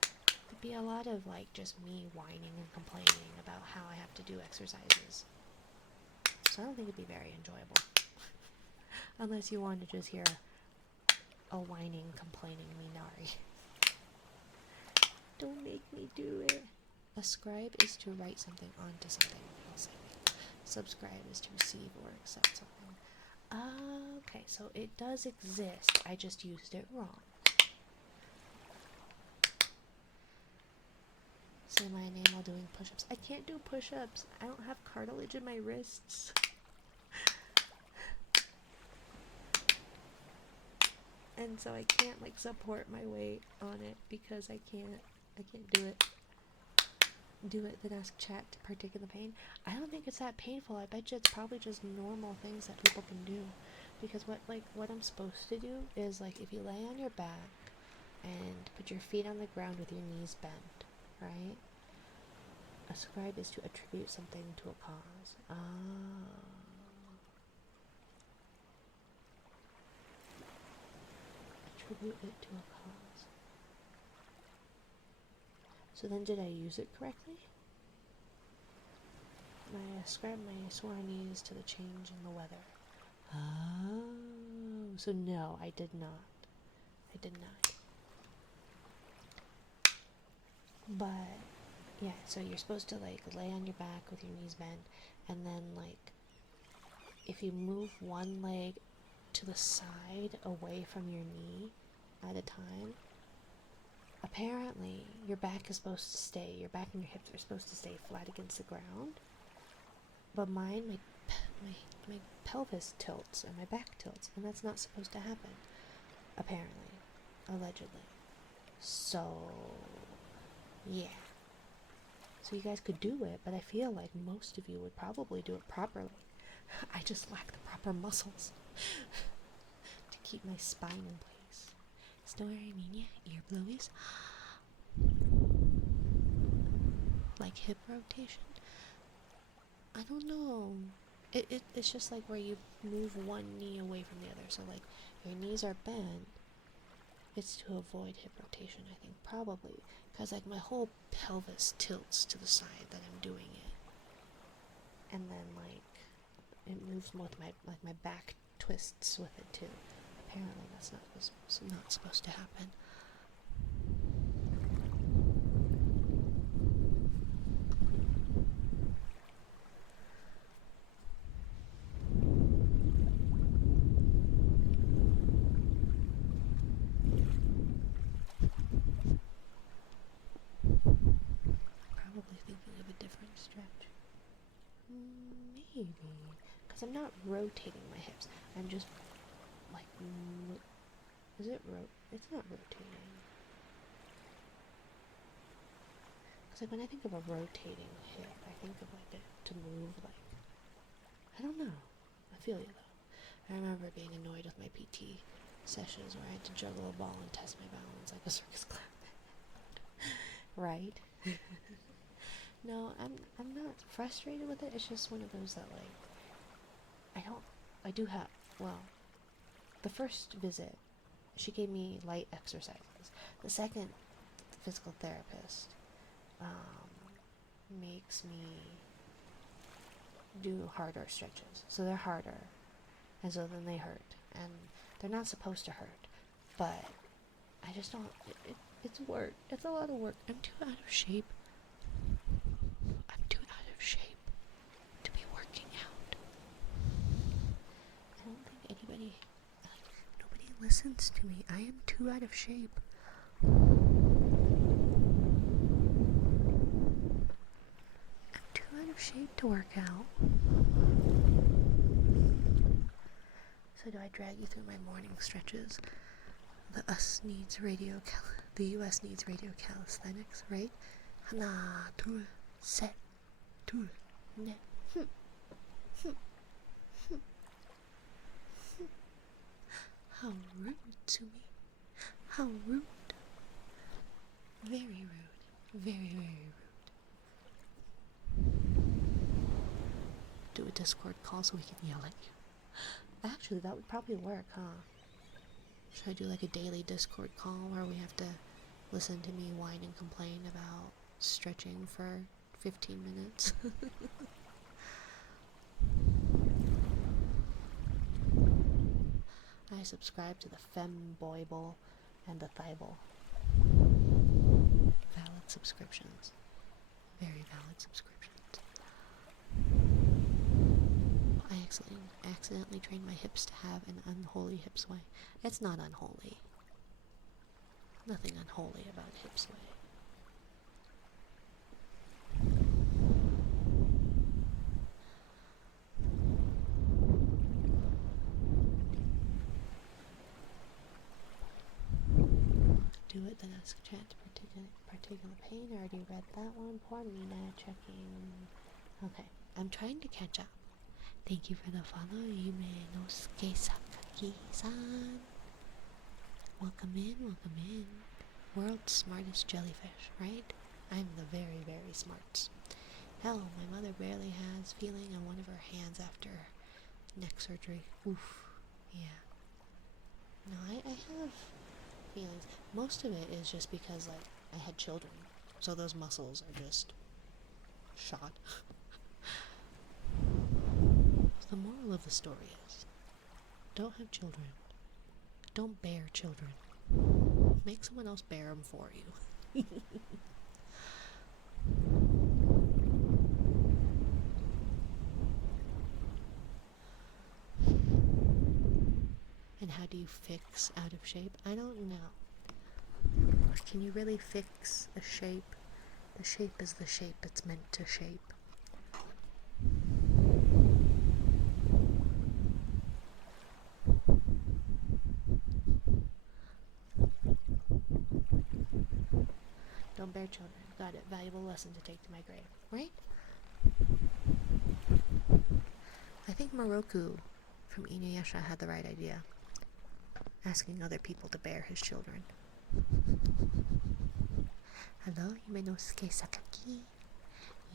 There'd be a lot of like just me whining and complaining about how I have to do exercises. So I don't think it'd be very enjoyable. Unless you want to just hear a whining, complaining Minari. Don't make me do it. Ascribe is to write something onto something. I'll say. Subscribe is to receive or accept something. Okay, so it does exist. I just used it wrong. Say my name while doing push-ups. I can't do push-ups. I don't have cartilage in my wrists. And so I can't like support my weight on it because I can't do it then ask chat to partake in the pain. I don't think it's that painful. I bet you it's probably just normal things that people can do. Because what I'm supposed to do is like if you lay on your back and put your feet on the ground with your knees bent, right? Ascribe is to attribute something to a cause. Attribute it to a cause. So then did I use it correctly? I ascribe my sore knees to the change in the weather. Oh, so no, I did not. I did not. But yeah, so you're supposed to like lay on your back with your knees bent, and then like if you move one leg to the side away from your knee at a time, apparently your back is supposed to stay, your back and your hips are supposed to stay flat against the ground. But mine, my pelvis tilts and my back tilts, and that's not supposed to happen. Apparently, allegedly. So, yeah. So you guys could do it, but I feel like most of you would probably do it properly. I just lack the proper muscles to keep my spine in place. Still what I mean? Yeah, ear blowies. Like hip rotation. I don't know. It's just like where you move one knee away from the other. So like your knees are bent. It's to avoid hip rotation, I think, probably. Because like my whole pelvis tilts to the side that I'm doing it. And then like it moves more with my back twists with it too. Apparently that's not supposed to happen. Probably thinking of a different stretch. Maybe. Because I'm not rotating my hips. I'm just like... Is it It's not rotating. Because like when I think of a rotating hip, I think of like it to move like... I don't know. I feel you though. I remember being annoyed with my PT sessions where I had to juggle a ball and test my balance like a circus clown. Right? No, I'm not frustrated with it. It's just one of those that like I do have, well, the first visit she gave me light exercises. The second physical therapist makes me do harder stretches. So they're harder, and so then they hurt, and they're not supposed to hurt, but I just don't, it's work. It's a lot of work. I'm too out of shape. I'm too out of shape to be working out. I don't think nobody listens to me. I am too out of shape. I'm too out of shape to work out. So do I drag you through my morning stretches? The US needs radio calisthenics, right? Hana, two, set, two, ne, How rude to me. How rude. Very rude. Very, very rude. Do a Discord call so we can yell at you. Actually, that would probably work, huh? Should I do like a daily Discord call where we have to listen to me whine and complain about stretching for 15 minutes? I subscribe to the Femboible and the Thible. Valid subscriptions. Very valid subscriptions. I accidentally trained my hips to have an unholy hip sway. It's not unholy. Nothing unholy about hip sway. Do it, then ask chat to partake in the pain. I already read that one. Poor Mina checking. Okay, I'm trying to catch up. Thank you for the follow, Yume Nosuke Sakaki-san. Welcome in. World's smartest jellyfish, right? I'm the very, very smarts. Hell, my mother barely has feeling on one of her hands after neck surgery. Oof. Yeah. No, I have feelings. Most of it is just because, like, I had children. So those muscles are just shot. The moral of the story is, don't have children. Don't bear children. Make someone else bear them for you. And how do you fix out of shape? I don't know. Can you really fix a shape? The shape is the shape it's meant to shape. Don't bear children. Got it. Valuable lesson to take to my grave. Right? I think Moroku from Inuyasha had the right idea. Asking other people to bear his children. Hello, Yumenosuke Sakaki.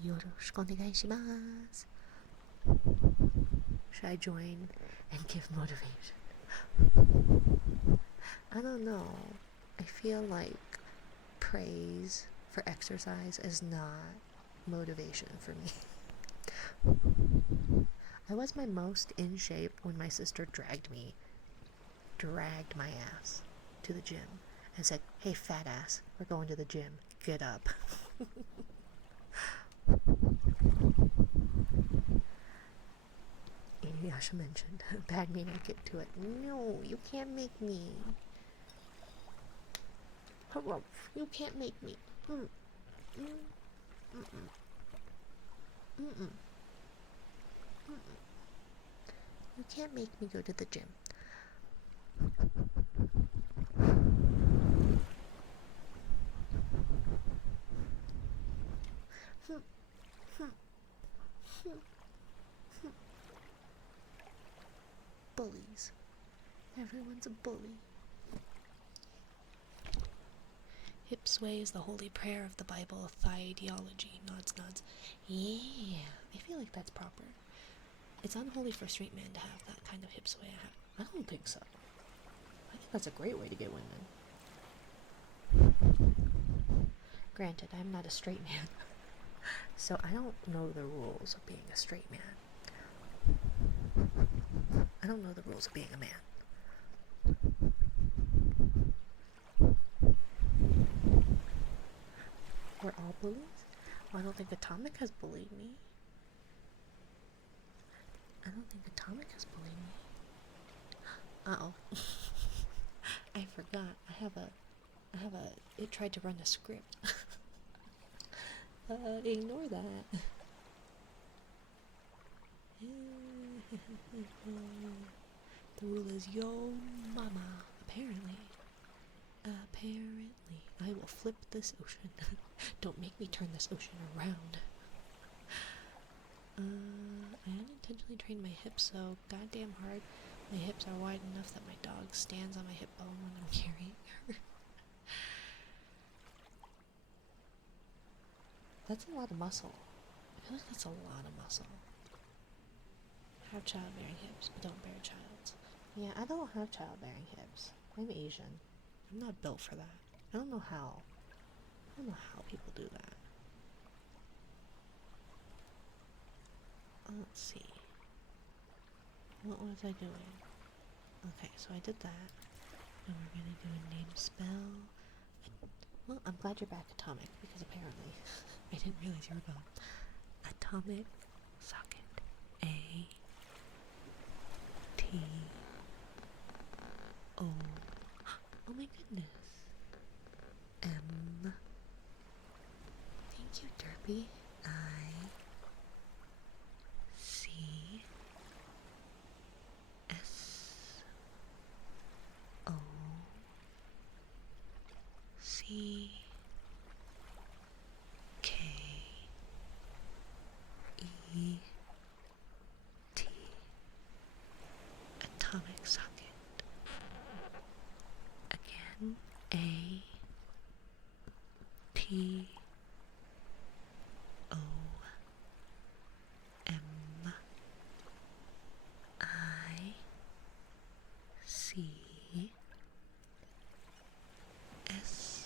Yoroshiku onegai shimasu. Should I join and give motivation? I don't know. I feel like praise for exercise is not motivation for me. I was my most in shape when my sister dragged my ass to the gym and said, "Hey fat ass, we're going to the gym, get up." Inuyasha mentioned, bad me not get to it. No, you can't make me. You can't make me. You can't make me go to the gym. Bullies. Everyone's a bully. Hip sway is the holy prayer of the Bible, thigh ideology. Nods, nods. Yeah, I feel like that's proper. It's unholy for a straight man to have that kind of hip sway. I don't think so. I think that's a great way to get women. Granted, I'm not a straight man, so I don't know the rules of being a straight man. I don't know the rules of being a man. We're all bullies? Well, I don't think Atomic has bullied me. I don't think Atomic has bullied me. Uh-oh. I forgot. It tried to run a script. Ignore that. The rule is yo mama, apparently. I will flip this ocean. Don't make me turn this ocean around. I unintentionally trained my hips so goddamn hard. My hips are wide enough that my dog stands on my hip bone when I'm carrying her. That's a lot of muscle. I feel like that's a lot of muscle. Have childbearing hips, but don't bear a child. Yeah, I don't have childbearing hips. I'm Asian. I'm not built for that. I don't know how. I don't know how people do that. Let's see. What was I doing? Okay, so I did that. And we're gonna do a name spell. Well, I'm glad you're back, Atomic, because apparently I didn't realize you were gone. Atomic socket. A T O. Oh my goodness. M. Thank you, Derpy. I C S O C K E T. Atomic socket. Again, A T O M I C S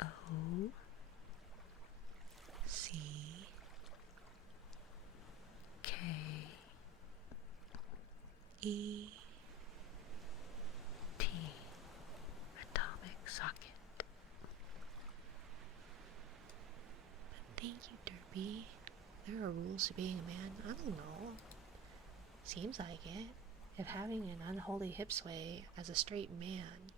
O rules to being a man? I don't know. Seems like it. If having an unholy hip sway as a straight man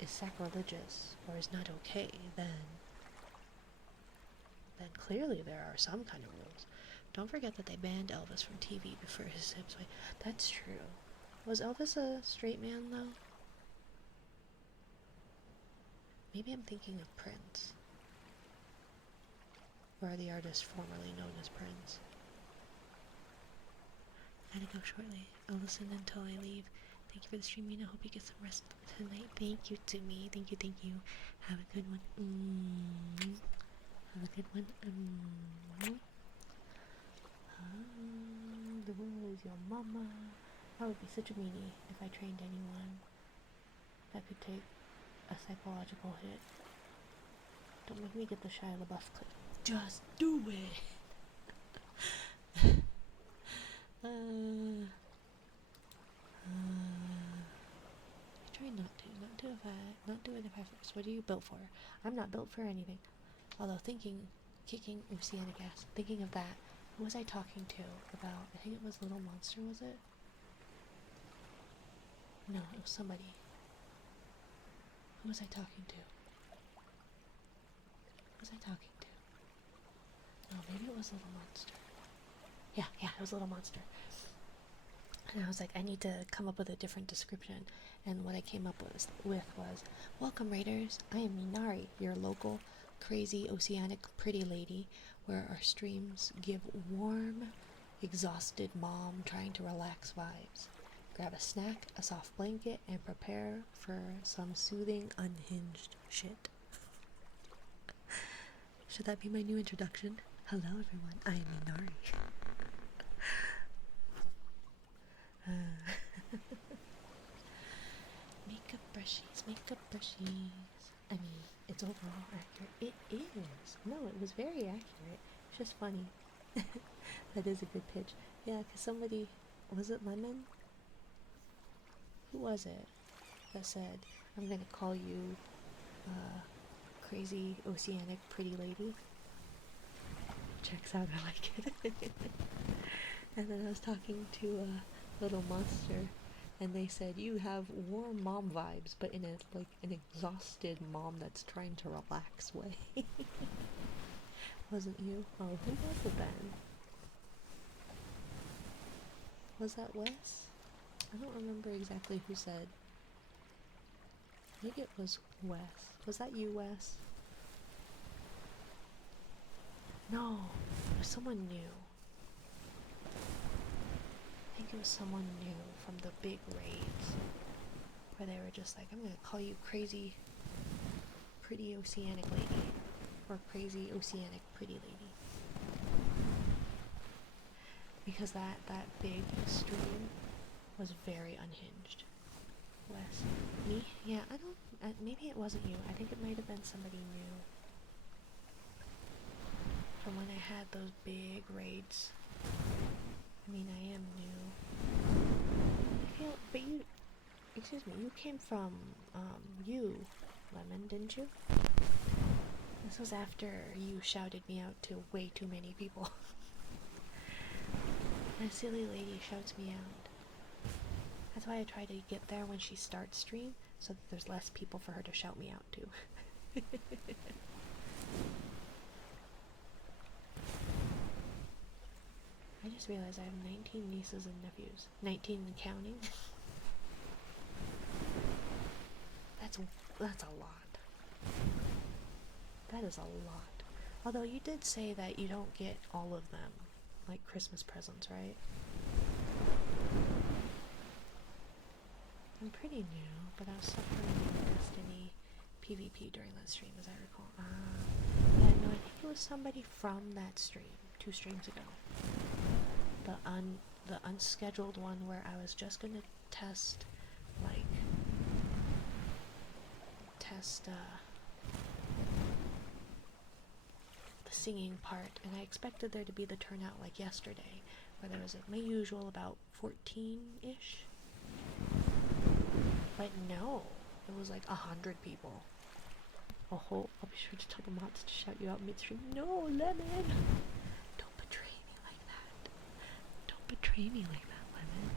is sacrilegious or is not okay, then clearly there are some kind of rules. Don't forget that they banned Elvis from TV before his hip sway. That's true. Was Elvis a straight man, though? Maybe I'm thinking of Prince. Or the artist formerly known as Prince. Gotta go shortly. I'll listen until I leave. Thank you for the stream, Mina. Hope you get some rest tonight. Thank you to me. Thank you, thank you. Have a good one. Have a good one. The world is your mama. I would be such a meanie if I trained anyone that could take a psychological hit. Don't make me get the Shia LaBeouf clip. Just do it! I try not do it if I force. What are you built for? I'm not built for anything. Although kicking oceanic ass, thinking of that, who was I talking to about? I think it was Little Monster, was it? No, it was somebody. Who was I talking to? Who was I talking to? No, maybe it was Little Monster. Yeah, it was Little Monster. And I was like, I need to come up with a different description. And what I came up with was, welcome Raiders, I am Minari, your local crazy oceanic pretty lady, where our streams give warm, exhausted mom trying to relax vibes. Grab a snack, a soft blanket, and prepare for some soothing, unhinged shit. Should that be my new introduction? Hello everyone, I am Minari. Makeup brushies. I mean, it's overall accurate. It is. No, it was very accurate. It's just funny. That is a good pitch. Yeah, because somebody, was it Lemon? Who was it that said, I'm gonna call you crazy oceanic pretty lady? Checks out, I like it. And then I was talking to Little Monster, and they said, you have warm mom vibes, but in a, like, an exhausted mom that's trying to relax way. Wasn't you? Oh, who was it then? Was that Wes? I don't remember exactly who said. I think it was Wes. Was that you, Wes? No, it was someone new. I think it was someone new from the big raids, where they were just like, I'm gonna call you crazy pretty oceanic lady, or crazy oceanic pretty lady, because that big stream was very unhinged. Wes, me? Yeah, I don't, maybe it wasn't you. I think it might have been somebody new from when I had those big raids. I mean, I am new. I feel, but you, excuse me, you came from, you, Lemon, didn't you? This was after you shouted me out to way too many people. That silly lady shouts me out. That's why I try to get there when she starts stream, so that there's less people for her to shout me out to. I just realized I have 19 nieces and nephews. 19 and counting. That's a lot. That is a lot. Although you did say that you don't get all of them, like Christmas presents, right? I'm pretty new, but I was suffering in Destiny PvP during that stream, as I recall. Yeah, no, I think it was somebody from that stream, 2 streams ago. The unscheduled one where I was just gonna test the singing part, and I expected there to be the turnout like yesterday, where there was my usual about 14-ish, but no, it was like 100 people. I'll be sure to tell the mods to shout you out midstream. No, Lemon! Don't betray me like that, Lemon?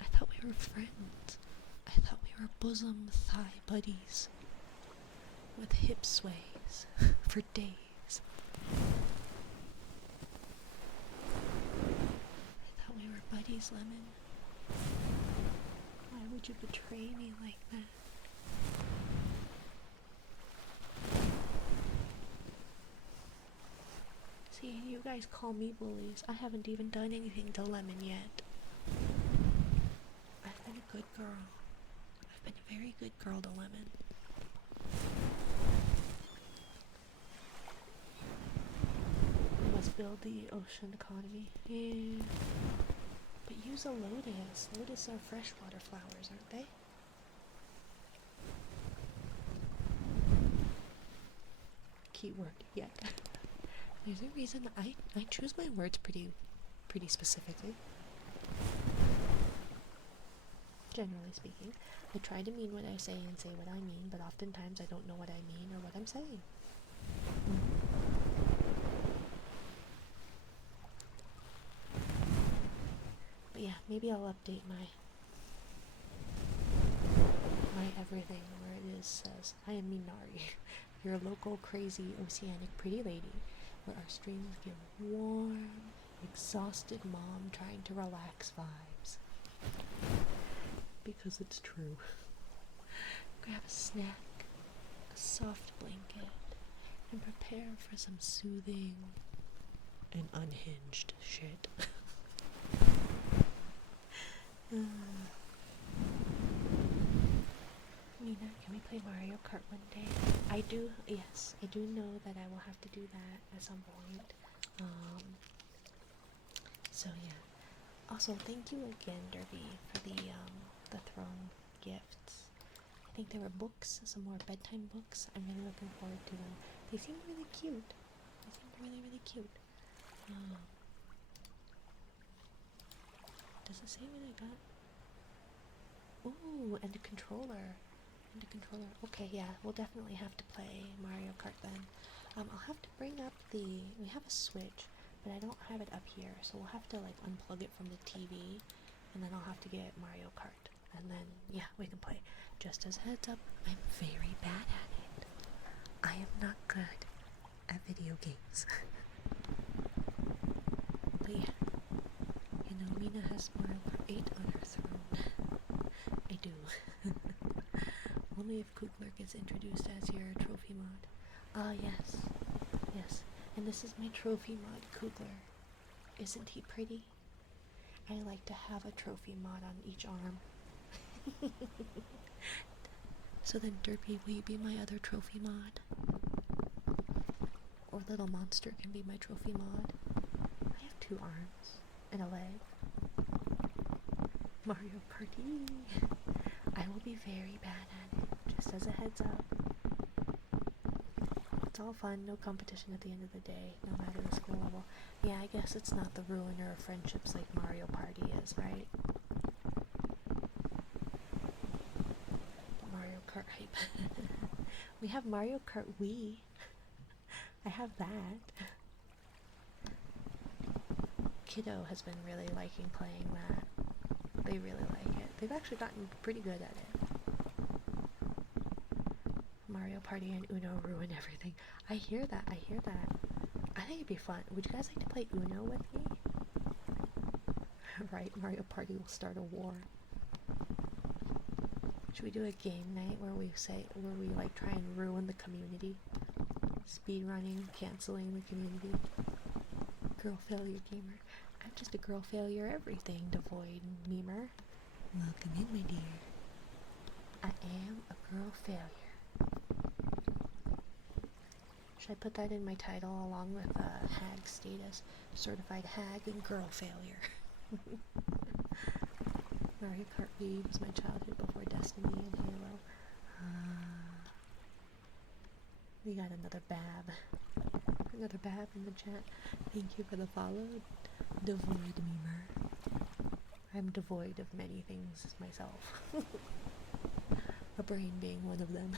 I thought we were friends. I thought we were bosom thigh buddies with hip sways for days. I thought we were buddies, Lemon. Why would you betray me like that? See, you guys call me bullies. I haven't even done anything to Lemon yet. I've been a good girl. I've been a very good girl to Lemon. We must build the ocean economy. Yeah. But use a lotus. Lotus are freshwater flowers, aren't they? Keyword, yet. There's a reason I choose my words pretty specifically. Generally speaking, I try to mean what I say and say what I mean, but oftentimes I don't know what I mean or what I'm saying. But yeah, maybe I'll update my everything where it says, I am Minari, your local crazy oceanic pretty lady, where our streams give warm, exhausted mom trying to relax vibes. Because it's true. Grab a snack, a soft blanket, and prepare for some soothing and unhinged shit. Mina, can we play Mario Kart one day? I do, yes, I do know that I will have to do that at some point. So yeah. Also, thank you again, Derby, for the throne gifts. I think there were books, some more bedtime books. I'm really looking forward to them. They seem really cute. They seem really, really cute. Does it say what I got? Ooh, and a controller. And a controller. Okay, yeah, we'll definitely have to play Mario Kart then. I'll have to bring up we have a Switch, but I don't have it up here, so we'll have to like unplug it from the TV, and then I'll have to get Mario Kart, and then yeah, we can play. Just as a heads up, I'm very bad at it. I am not good at video games. But yeah, you know, Mina has Mario 8 on her throne. I do. Only if Kugler gets introduced as your trophy mod. Ah, yes. Yes. And this is my trophy mod, Kugler. Isn't he pretty? I like to have a trophy mod on each arm. So then, Derpy, will you be my other trophy mod? Or Little Monster can be my trophy mod. I have 2 arms and a leg. Mario Party. I will be very bad at it, just as a heads up. It's all fun, no competition at the end of the day, no matter the skill level. Yeah, I guess it's not the ruiner of friendships like Mario Party is, right? Mario Kart hype. We have Mario Kart Wii. I have that. Kiddo has been really liking playing that. They really like it. They've actually gotten pretty good at it. Mario Party and Uno ruin everything. I hear that, I hear that. I think it'd be fun. Would you guys like to play Uno with me? Right, Mario Party will start a war. Should we do a game night where we like try and ruin the community? Speed running, canceling the community. Girl failure gamer. I'm just a girl failure everything, devoid memer. Welcome in, my dear. I am a girl failure. Should I put that in my title along with hag status? Certified hag and girl failure. Mario Kart Wii was my childhood before Destiny and Halo. We got another Bab. Another Bab in the chat. Thank you for the follow. Devoid memer. I'm devoid of many things myself. A brain being one of them.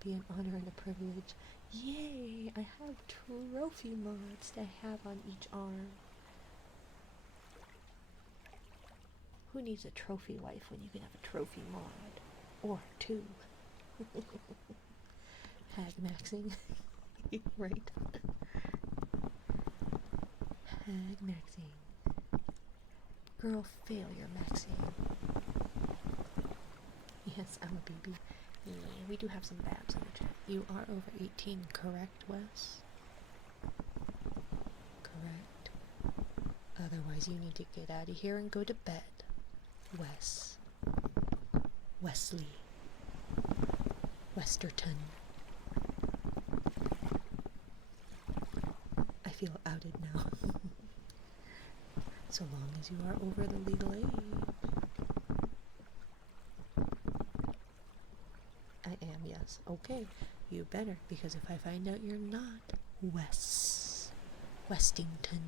But trophy, an honor, and a privilege. Yay! I have trophy mods to have on each arm. Who needs a trophy wife when you can have a trophy mod? Or two. Hag maxing. Right. Hag maxing. Girl, fail your maxing. Yes, I'm a baby. Yeah, we do have some babs in the chat. You are over 18, correct, Wes? Correct. Otherwise, you need to get out of here and go to bed. Wes. Wesley. Westerton. I feel outed now. So long as you are over the legal age. I am, yes. Okay, you better, because if I find out you're not, Westington,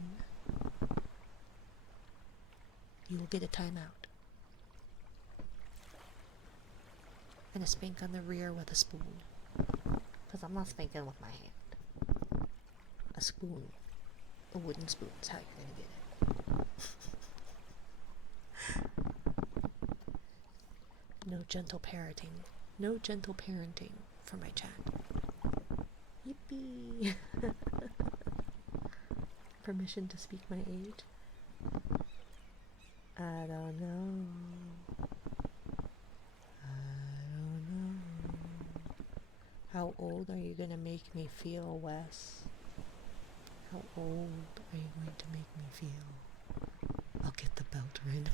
you will get a timeout. And a spank on the rear with a spoon. Because I'm not spanking with my hand. A spoon. A wooden spoon is how you're gonna get it. No gentle parenting. No gentle parenting for my chat. Yippee! Permission to speak my age? I don't know. How old are you gonna make me feel, Wes? How old are you going to make me feel? I'll get the belt rid.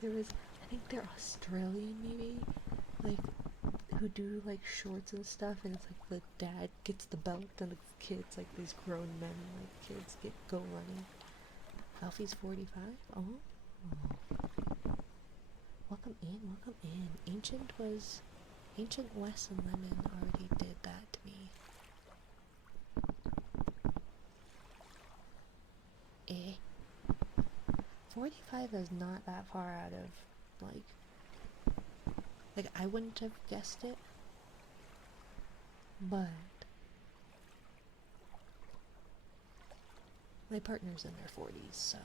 There was, I think they're Australian maybe, like, who do like shorts and stuff, and it's like the dad gets the belt and the kids, like these grown men, like kids, go running. Alfie's 45? Oh. Welcome in. Ancient Wes and Lemon already did that to me. 45 is not that far out of, like I wouldn't have guessed it, but my partner's in their 40s, so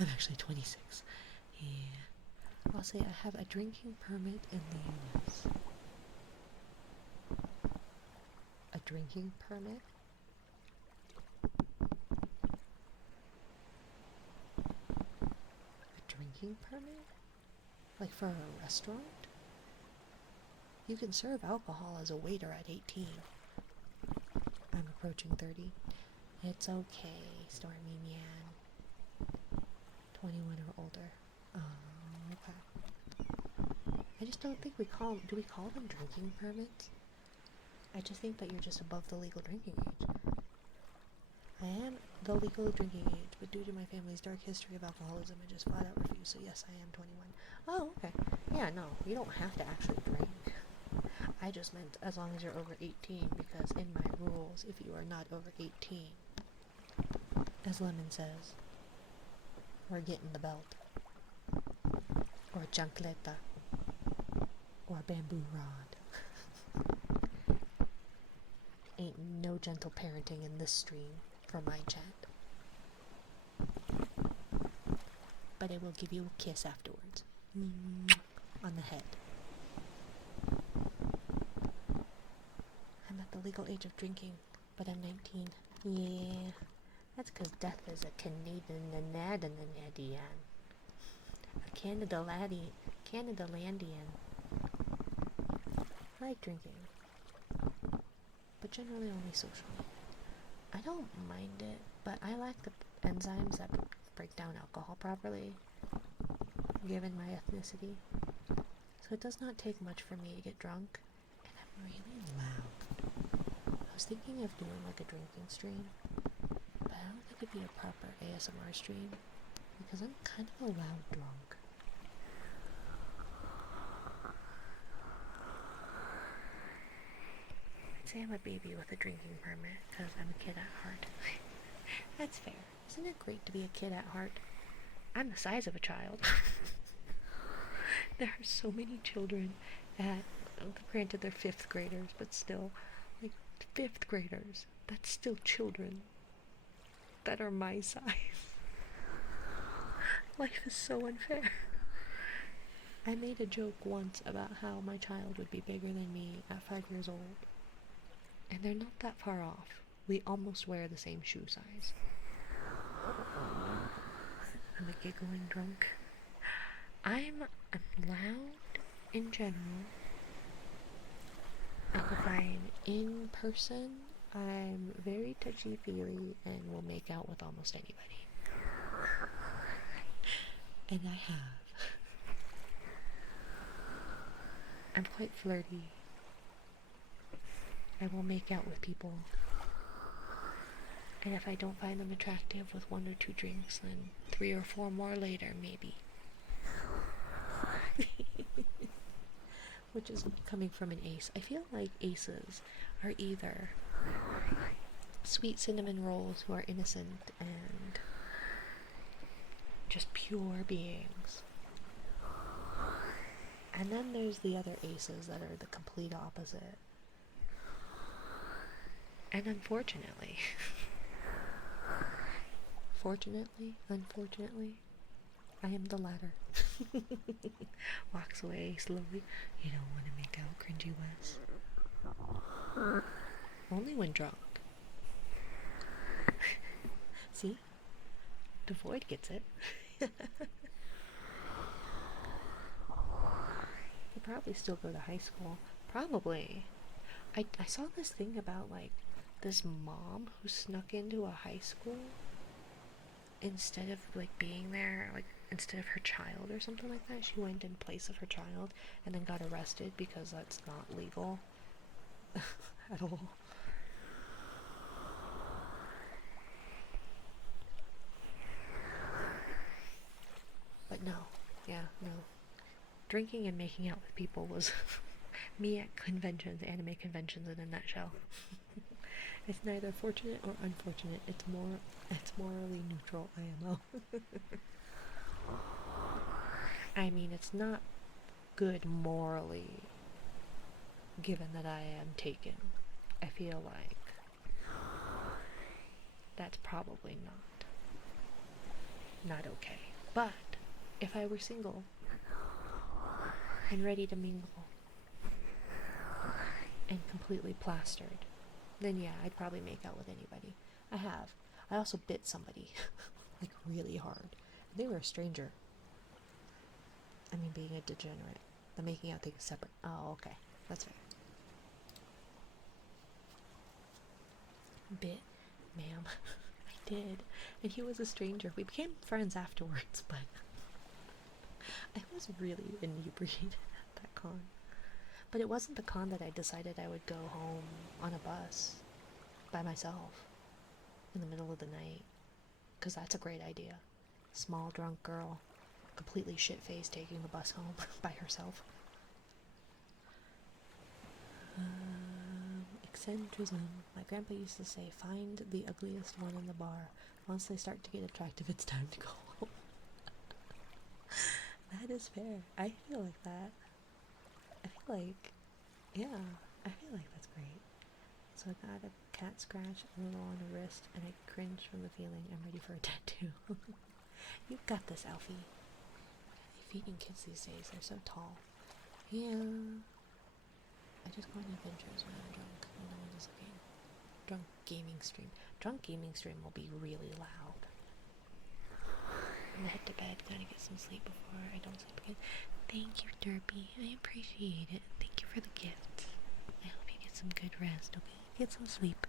I'm actually 26. Yeah. I'll say I have a drinking permit in the US. A drinking permit? A drinking permit? Like for a restaurant? You can serve alcohol as a waiter at 18. I'm approaching 30. It's okay, Stormy Man. 21 or older. Oh, okay. I just don't think do we call them drinking permits? I just think that you're just above the legal drinking age. I am the legal drinking age, but due to my family's dark history of alcoholism, I just flat out refuse, so yes, I am 21. Oh, okay. Yeah, no, you don't have to actually drink. I just meant as long as you're over 18, because in my rules, if you are not over 18, as Lemon says, we're getting the belt. Or a chancleta. Or a bamboo rod. Ain't no gentle parenting in this stream for my chat. But I will give you a kiss afterwards. On the head. I'm at the legal age of drinking, but I'm 19. Yeah. That's because Death is a Canadian. A Canada-landian. I like drinking, but generally only socially. I don't mind it, but I lack the enzymes that break down alcohol properly, given my ethnicity. So it does not take much for me to get drunk, and I'm really loud. I was thinking of doing like a drinking stream, but I don't think it'd be a proper ASMR stream, because I'm kind of a loud drunk. I'd say I'm a baby with a drinking permit, because I'm a kid at heart. That's fair. Isn't it great to be a kid at heart? I'm the size of a child. There are so many children at, granted they're fifth graders, but still, like fifth graders, that's still children that are my size. Life is so unfair. I made a joke once about how my child would be bigger than me at 5 years old, and they're not that far off. We almost wear the same shoe size. I'm a giggling drunk. I'm loud in general. If I'm in person, I'm very touchy-feely and will make out with almost anybody. And I have. I'm quite flirty. I will make out with people. And if I don't find them attractive with 1 or 2 drinks, then 3 or 4 more later, maybe. Which is coming from an ace. I feel like aces are either sweet cinnamon rolls who are innocent and just pure beings. And then there's the other aces that are the complete opposite. And unfortunately, unfortunately, I am the latter. Walks away slowly. You don't want to make out, cringy Wes. Only when drunk. See? The void gets it. He'll probably still go to high school. Probably. I saw this thing about, like, this mom who snuck into a high school instead of, like, being there, like, instead of her child or something like that. She went in place of her child and then got arrested because that's not legal at all. But no, drinking and making out with people was me at conventions, anime conventions in a nutshell. It's neither fortunate or unfortunate. It's morally neutral, IMO. I mean, it's not good morally, given that I am taken. I feel like that's probably not okay. But if I were single and ready to mingle and completely plastered, then yeah, I'd probably make out with anybody. I have. I also bit somebody, like, really hard. They were a stranger. I mean, being a degenerate. The making out thing is separate. Oh, okay. That's fair. Bit, ma'am. I did. And he was a stranger. We became friends afterwards, but I was really inebriated at that con. But it wasn't the con that I decided I would go home on a bus by myself in the middle of the night. Because that's a great idea. Small drunk girl, completely shit-faced, taking the bus home by herself. Eccentricism. My grandpa used to say, find the ugliest one in the bar. Once they start to get attractive, it's time to go home. That is fair. I feel like that. I feel like that's great. So I got a cat scratch a little on the wrist, and I cringe from the feeling. I'm ready for a tattoo. You've got this, Alfie. They feeding kids these days. They're so tall. Yeah. I just go on adventures when I'm drunk and no one is looking. Drunk gaming stream. Drunk gaming stream will be really loud. I'm gonna head to bed, gotta get some sleep before I don't sleep again. Thank you, Derpy. I appreciate it. Thank you for the gift. I hope you get some good rest, okay? Get some sleep.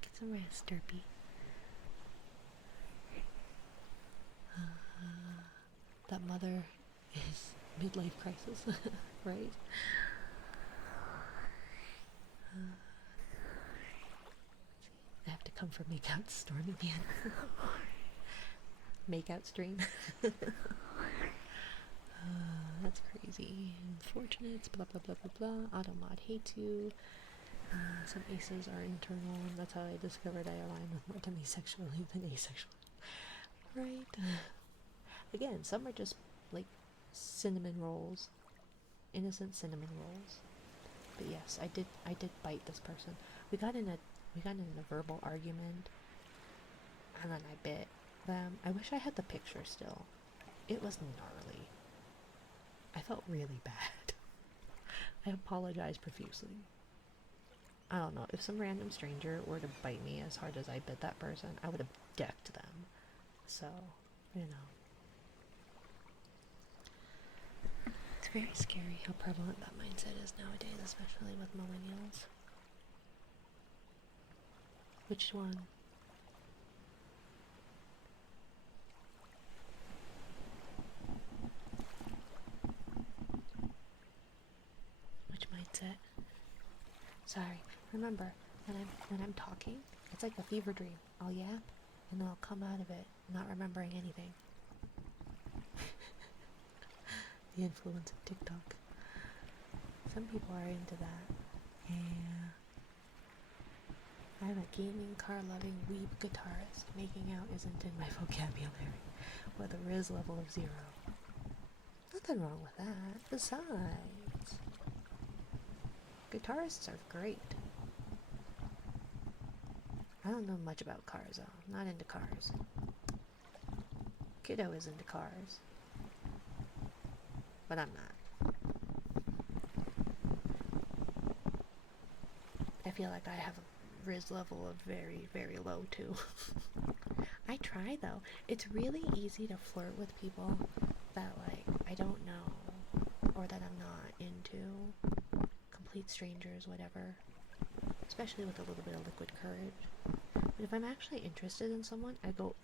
Get some rest, Derpy. That mother is midlife crisis, right? I have to come for makeout storm again. Makeout stream. That's crazy. Unfortunate. Blah blah blah blah blah. Automod hates you. Some aces are internal, and that's how I discovered I align with more demisexually than asexually. Right? Again, some are just like cinnamon rolls, innocent cinnamon rolls. But yes, I did bite this person. We got in a verbal argument, and then I bit them. I wish I had the picture still. It was gnarly. I felt really bad. I apologize profusely. I don't know, if some random stranger were to bite me as hard as I bit that person, I would have decked them. So, you know. It's very scary how prevalent that mindset is nowadays, especially with millennials. Which one? Which mindset? Sorry. Remember, when I'm talking, it's like a fever dream. I'll yap, and then I'll come out of it not remembering anything. The influence of TikTok. Some people are into that. Yeah. I'm a gaming, car-loving, weeb guitarist. Making out isn't in my vocabulary. With a Riz level of 0. Nothing wrong with that. Besides, guitarists are great. I don't know much about cars though. I'm not into cars. Kiddo is into cars. But I'm not. I feel like I have a Riz level of very, very low too. I try though. It's really easy to flirt with people that like I don't know or that I'm not into. Complete strangers, whatever. Especially with a little bit of liquid courage. But if I'm actually interested in someone, I go,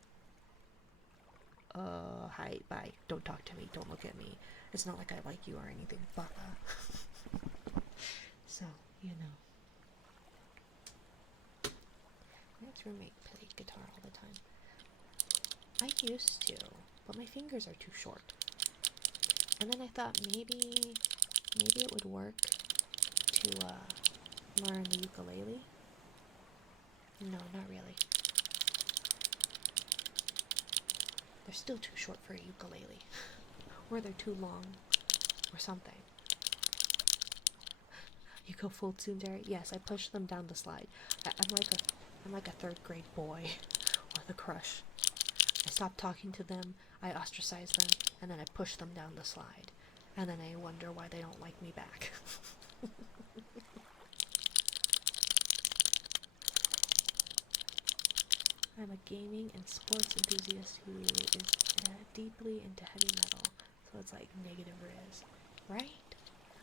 hi, bye, don't talk to me, don't look at me. It's not like I like you or anything, but, so, you know. My ex-roommate played guitar all the time. I used to, but my fingers are too short. And then I thought maybe it would work to, learn the ukulele. No, not really. They're still too short for a ukulele. Or they're too long. Or something. You go full tsundere? Yes, I push them down the slide. I'm like a third grade boy with a crush. I stop talking to them, I ostracize them, and then I push them down the slide. And then I wonder why they don't like me back. I'm a gaming and sports enthusiast who is deeply into heavy metal, so it's like negative Riz, right?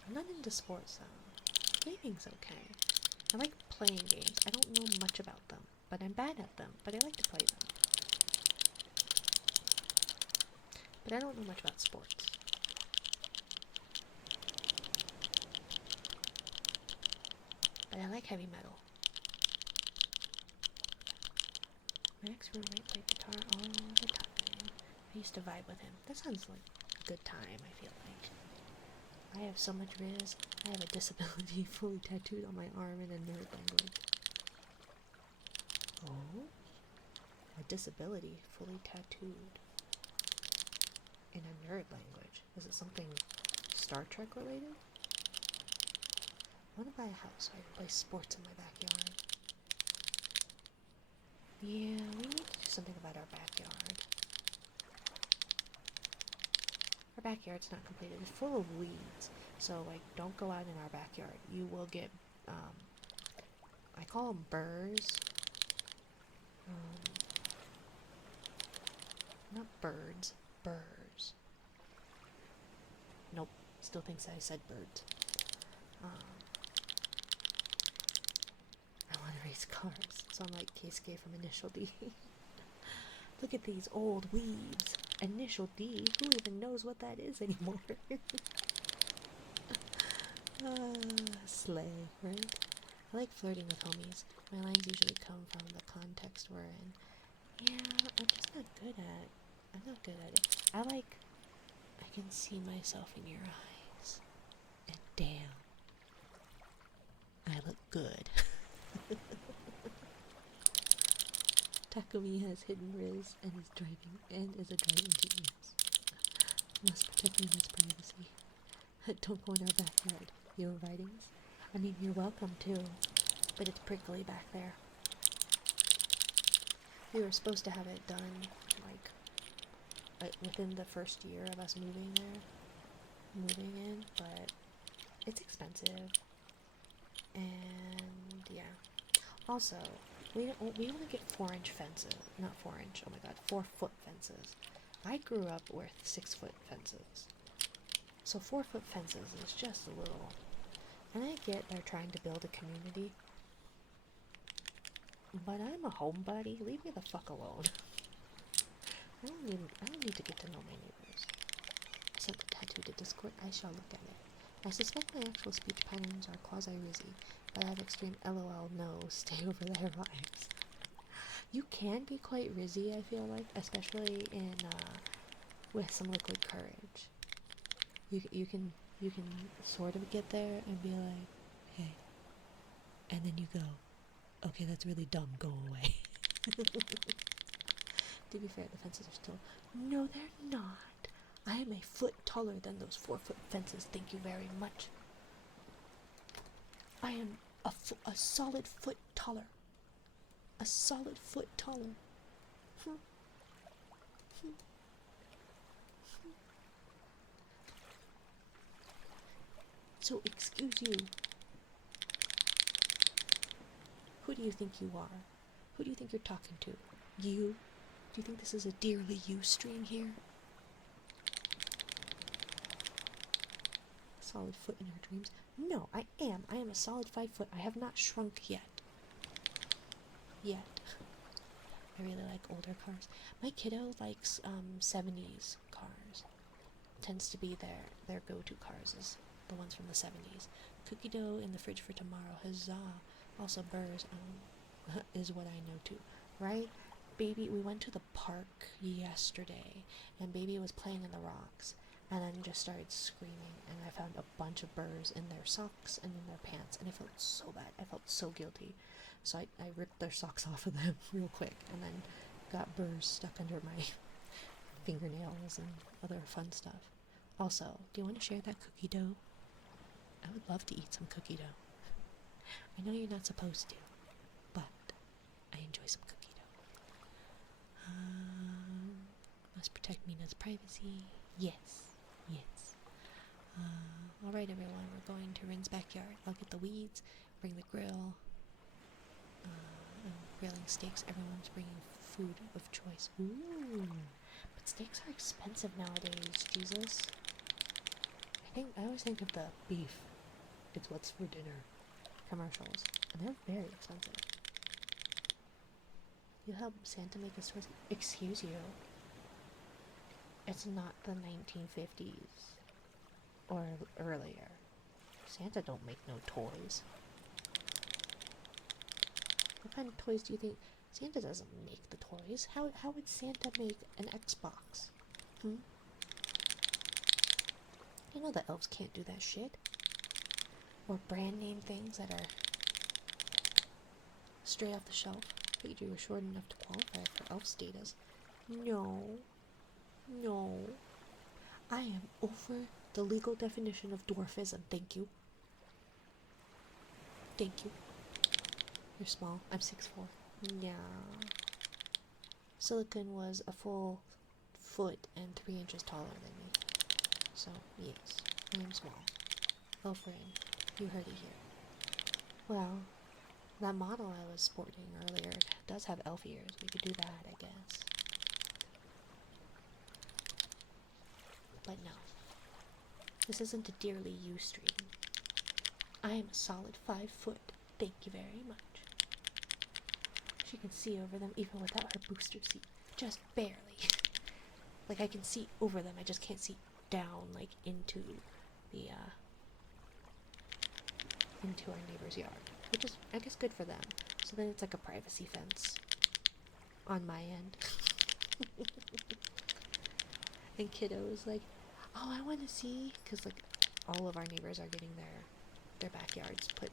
I'm not into sports though. Gaming's okay. I like playing games. I don't know much about them, but I'm bad at them, but I like to play them. But I don't know much about sports. But I like heavy metal. My ex-roommate played guitar all the time. I used to vibe with him. That sounds like a good time, I feel like. I have so much Riz. I have a disability fully tattooed on my arm in a nerd language. Oh? A disability fully tattooed in a nerd language. Is it something Star Trek related? I want to buy a house so I can play sports in my backyard. Yeah, we need to do something about our backyard. Our backyard's not completed. It's full of weeds. So, like, don't go out in our backyard. You will get, I call them burrs. Not birds, burrs. Nope, still thinks I said birds. I want to race cars, so I'm like Keisuke from Initial D. Look at these old weeds. Initial D? Who even knows what that is anymore? Slay, right? I like flirting with homies. My lines usually come from the context we're in. Yeah, I'm just not good at... I'm not good at it. I can see myself in your eyes. And damn, I look good. Takumi has hidden Riz and is a driving genius. Must protect Mina's privacy. Don't go in our backyard. Your writings? I mean, you're welcome too, but it's prickly back there. We were supposed to have it done, like within the first year of us moving in, but it's expensive, and yeah. Also, we only get 4-inch fences, not 4-inch. Oh my god, 4-foot fences. I grew up with 6-foot fences, so 4-foot fences is just a little. And I get they're trying to build a community, but I'm a homebody. Leave me the fuck alone. I don't need to get to know my neighbors. I sent the tattoo to Discord. I shall look at it. I suspect my actual speech patterns are quasi-rizzy, but I have extreme LOL no stay over there vibes. You can be quite rizzy, I feel like, especially in with some liquid courage. You can sort of get there and be like, hey, and then you go, okay, that's really dumb, go away. To be fair, the fences are still... No, they're not. I am a foot taller than those 4-foot fences, thank you very much. I am a solid foot taller. A solid foot taller. So, excuse you. Who do you think you are? Who do you think you're talking to? You? Do you think this is a Dearly You stream here? Solid foot in her dreams? No, I am. I am a solid 5 foot. I have not shrunk yet. I really like older cars. My kiddo likes 70s cars. Tends to be their go-to cars is the ones from the 70s. Cookie dough in the fridge for tomorrow. Huzzah. Also burrs is what I know too. Right? Baby, we went to the park yesterday and baby was playing in the rocks and then just started screaming and I found a bunch of burrs in their socks and in their pants and I felt so bad. I felt so guilty. So I ripped their socks off of them real quick and then got burrs stuck under my fingernails and other fun stuff. Also, do you want to share that cookie dough? I would love to eat some cookie dough. I know you're not supposed to, but I enjoy some cookie dough. Must protect Mina's privacy. Yes. Alright everyone, we're going to Rin's backyard. I'll get the weeds, bring the grill, I'm grilling steaks. Everyone's bringing food of choice. Ooh, but steaks are expensive nowadays, Jesus. I always think of the beef, it's what's for dinner commercials, and they're very expensive. You help Santa make his toys? Excuse you. It's not the 1950s or earlier. Santa don't make no toys. What kind of toys do you think? Santa doesn't make the toys. How would Santa make an Xbox? You know the elves can't do that shit. Or brand name things that are straight off the shelf. Figured you were short enough to qualify for elf status. No. I am over the legal definition of dwarfism. Thank you. You're small. I'm 6'4". Yeah. Silicon was a full foot and 3 inches taller than me. So, yes, I am small. Elfrin, you heard it here. Well, that model I was sporting earlier does have elf ears. We could do that, I guess. But no. This isn't a Dearly You stream. I am a solid 5 foot. Thank you very much. She can see over them even without her booster seat. Just barely. Like, I can see over them, I just can't see down, like, into the, into our neighbor's yard. Which is, I guess, good for them. So then it's like a privacy fence on my end. And kiddo is like, oh, I want to see, because, like, all of our neighbors are getting their backyards put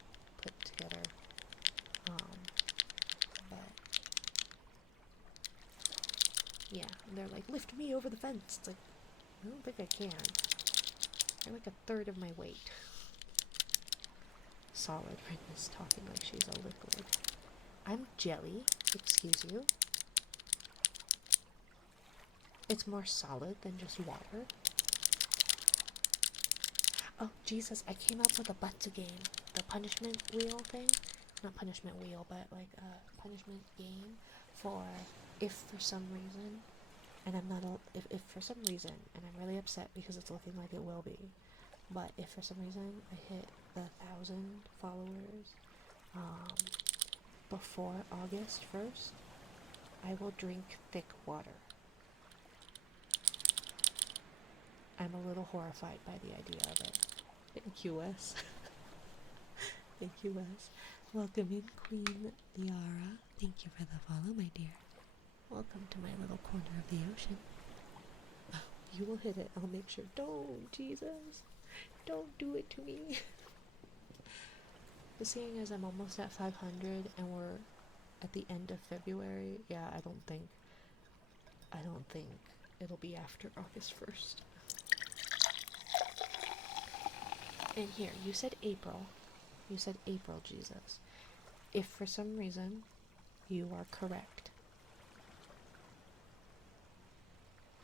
together. But And they're like, lift me over the fence. It's like, I don't think I can. You're like a third of my weight. Solid. Rin is talking like she's a liquid. I'm jelly. Excuse you. It's more solid than just water. Oh, Jesus, I came up with a butts game. The punishment wheel thing. Not punishment wheel, but like a punishment game for if for some reason, and I'm not, if for some reason, and I'm really upset because it's looking like it will be, but if for some reason I hit the 1,000 followers before August 1st, I will drink thick water. I'm a little horrified by the idea of it. Thank you, Wes. Thank you, Wes. Welcome in, Queen Liara. Thank you for the follow, my dear. Welcome to my little corner of the ocean. Oh, you will hit it. I'll make sure. Don't, Jesus. Don't do it to me. But seeing as I'm almost at 500 and we're at the end of February, yeah, I don't think it'll be after August 1st. And here, you said April. You said April, Jesus. If for some reason you are correct,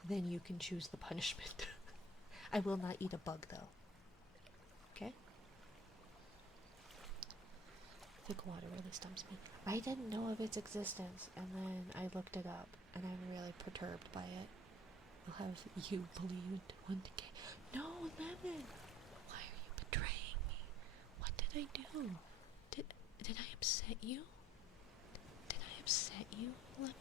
then you can choose the punishment. I will not eat a bug, though. Okay? Thick water really stumps me. I didn't know of its existence, and then I looked it up, and I'm really perturbed by it. I'll have you believe it one decay. No, Lemon! Why are you betraying me? What did I do? Did I upset you? Did I upset you, Lemon?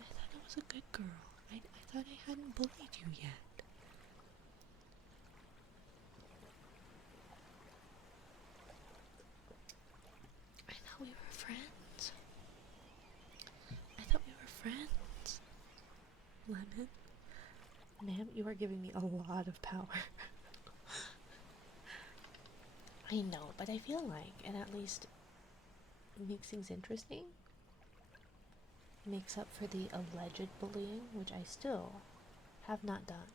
I thought I was a good girl. I thought I hadn't bullied you yet. I thought we were friends. I thought we were friends. Lemon? Ma'am, you are giving me a lot of power. I know, but I feel like it at least makes things interesting. Makes up for the alleged bullying, which I still have not done.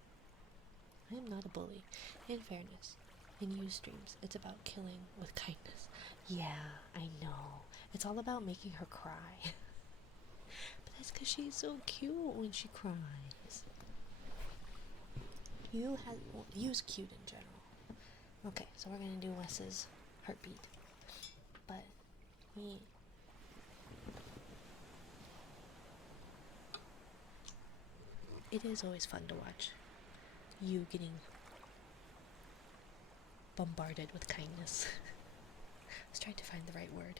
I am not a bully. In fairness, in Ustreams, it's about killing with kindness. Yeah, I know. It's all about making her cry. But that's because she's so cute when she cries. Yu's cute in general. Okay, so we're gonna do Wes's heartbeat. But it is always fun to watch you getting bombarded with kindness. I was trying to find the right word.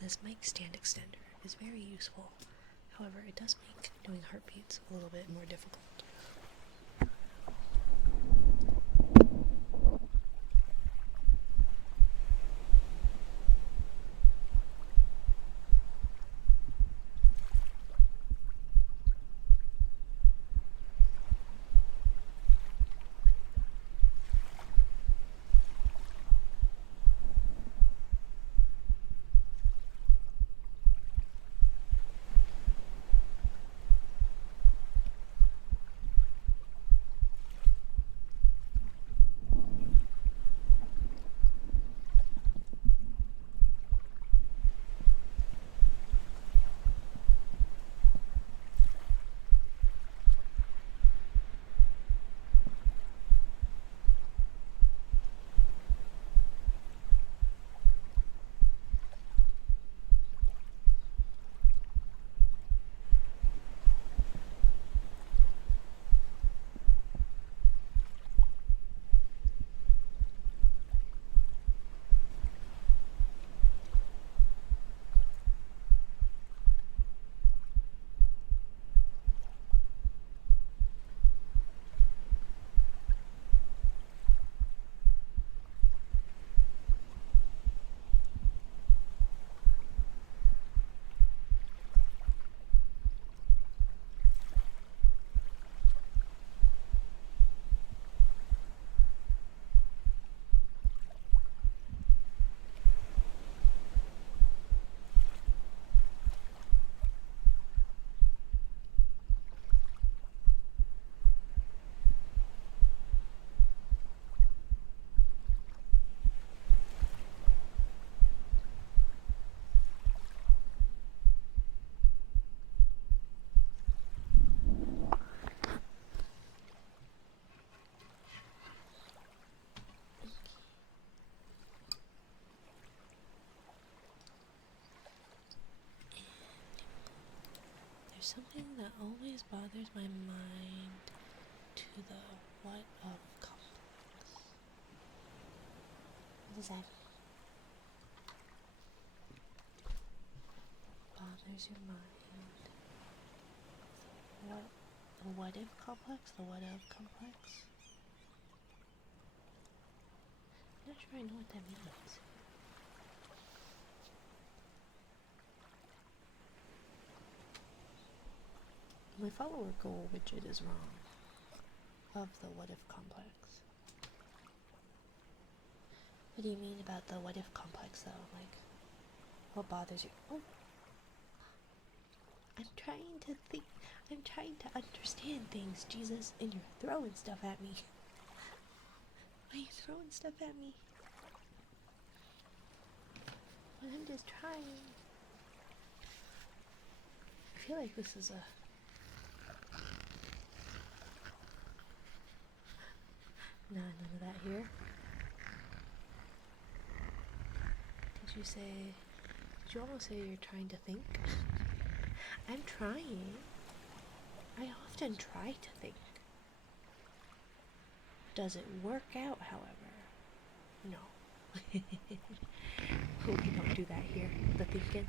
This mic stand extender is very useful. However, it does make doing heartbeats a little bit more difficult. There's something that always bothers my mind to the what of complex. What does that mean? Bothers your mind. The what if complex? The what of complex? I'm not sure I know what that means. My follower goal widget is wrong. Of the what if complex. What do you mean about the what if complex though? Like, what bothers you? Oh, I'm trying to think. I'm trying to understand things, Jesus, and you're throwing stuff at me. Why are you throwing stuff at me? But I'm just trying. I feel like this is a... Nah, none of that here. Did you say... Did you almost say you're trying to think? I'm trying. I often try to think. Does it work out, however? No. Oh, we don't do that here. The thinking.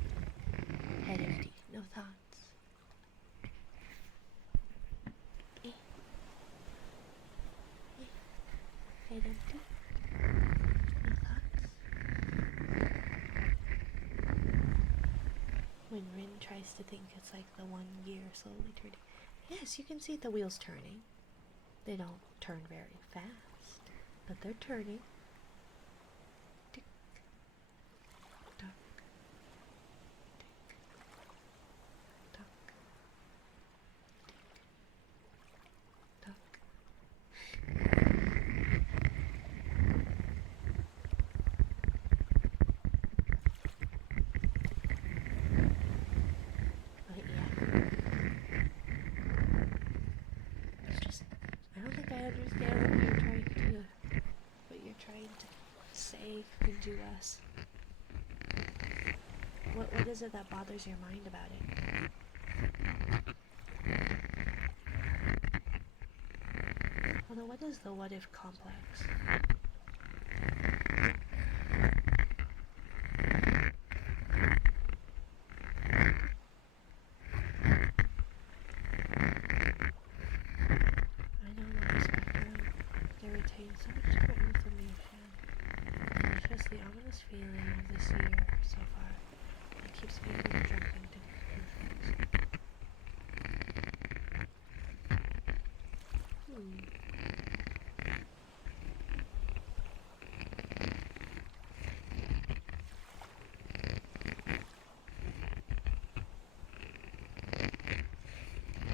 Head empty. No thoughts. Head empty. No thoughts. When Rin tries to think, it's like the 1 gear slowly turning. Yes, you can see the wheels turning. They don't turn very fast, but they're turning. Tick, tock, tick, tock, tick, tock. But yeah, it's just, I don't think I understand what you're trying to say and do us. What is it that bothers your mind about it? Although, what is the what if complex? strongest feeling of this year so far. It keeps me from jumping to conclusions.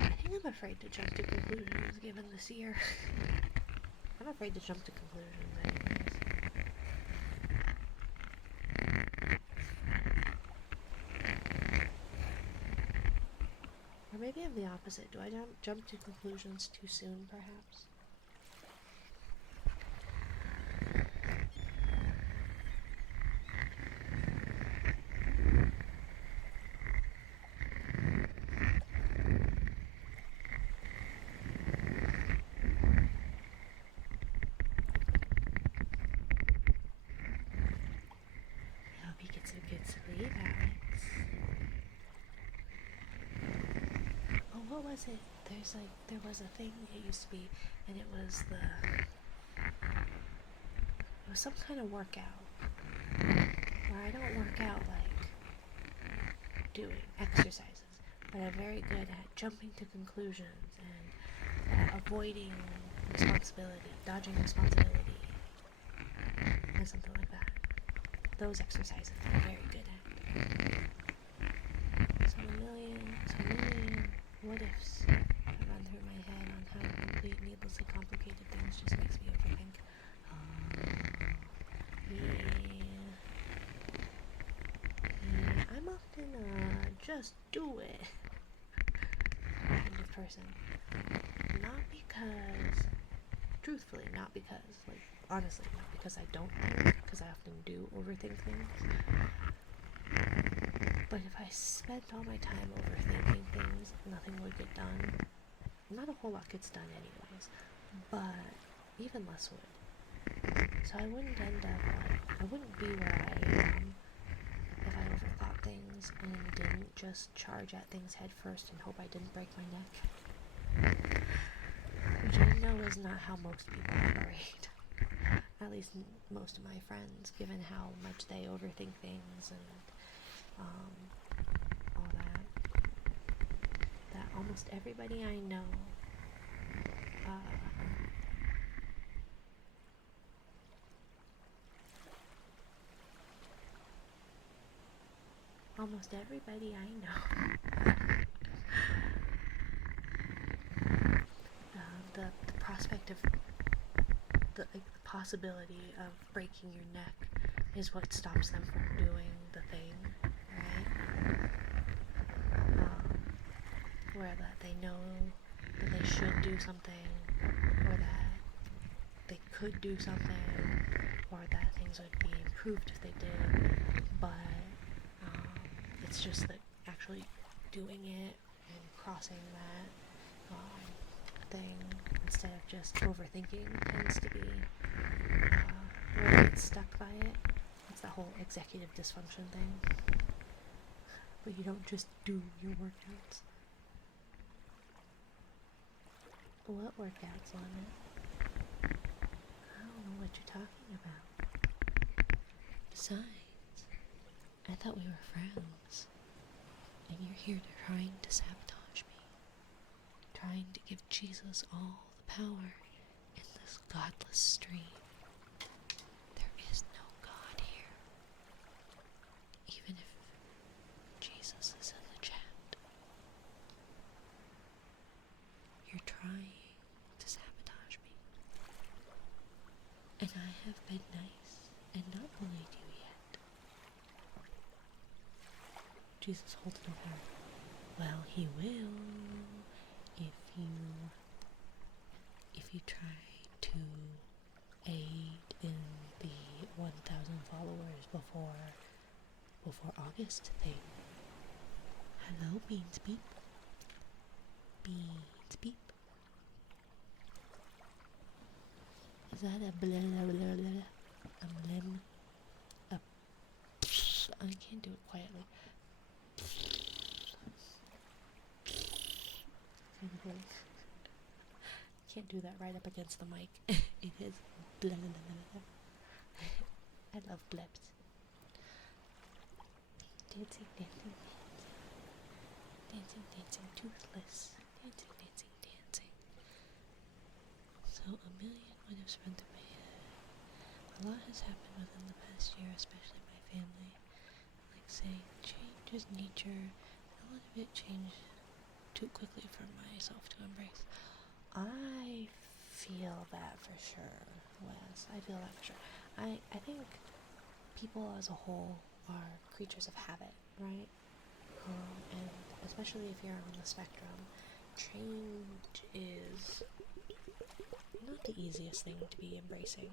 I think I'm afraid to jump to conclusions given this year. I'm afraid to jump to conclusions anyways. Or maybe I'm the opposite. Do I jump to conclusions too soon, perhaps? I hope you get some good sleep, Alex. Oh, what was it? There was a thing it used to be, and it was some kind of workout. Where I don't work out like doing exercises, but I'm very good at jumping to conclusions and avoiding responsibility, dodging responsibility, and something like that. Those exercises I'm very good at. So a million what ifs run through my head on how to complete needlessly complicated things just makes me overthink. I'm often just do it kind of person. Honestly, not because I don't think, because I often do overthink things. But if I spent all my time overthinking things, nothing would get done. Not a whole lot gets done anyways, but even less would. So I wouldn't be where I am if I overthought things and didn't just charge at things head first and hope I didn't break my neck. Which I know is not how most people operate. At least most of my friends, given how much they overthink things and all that. That almost everybody I know the prospect of the possibility of breaking your neck is what stops them from doing the thing, right? Where that they know that they should do something, or that they could do something, or that things would be improved if they did, but it's just that actually doing it and crossing that thing instead of just overthinking tends to be where they get stuck by it. It's the whole executive dysfunction thing, where you don't just do your workouts. What workouts, Lana? I don't know what you're talking about. Besides, I thought we were friends, and you're here trying to sabotage me, trying to give Jesus all the power in this godless stream. There is no God here, even if Jesus is in the chat. You're trying to sabotage me, and I have been nice and not bullied you yet. Jesus holds it over. Well, he will if you try to aid in the 1,000 followers before August thing. Hello, Beans Beep. Beans Beep. Is that a blah blah blah blah? A blim? A psh? I can't do it quietly. Can't do that right up against the mic. It is blah blah blah blah. I love blips. dancing, dancing, dancing, dancing, toothless, dancing, dancing, dancing. So a million would have run through my head. A lot has happened within the past year, especially my family. Like saying, change is nature. A lot of it changed too quickly for myself to embrace. I feel that for sure, Wes. I feel that for sure. I think people as a whole are creatures of habit, right? And especially if you're on the spectrum, change is not the easiest thing to be embracing.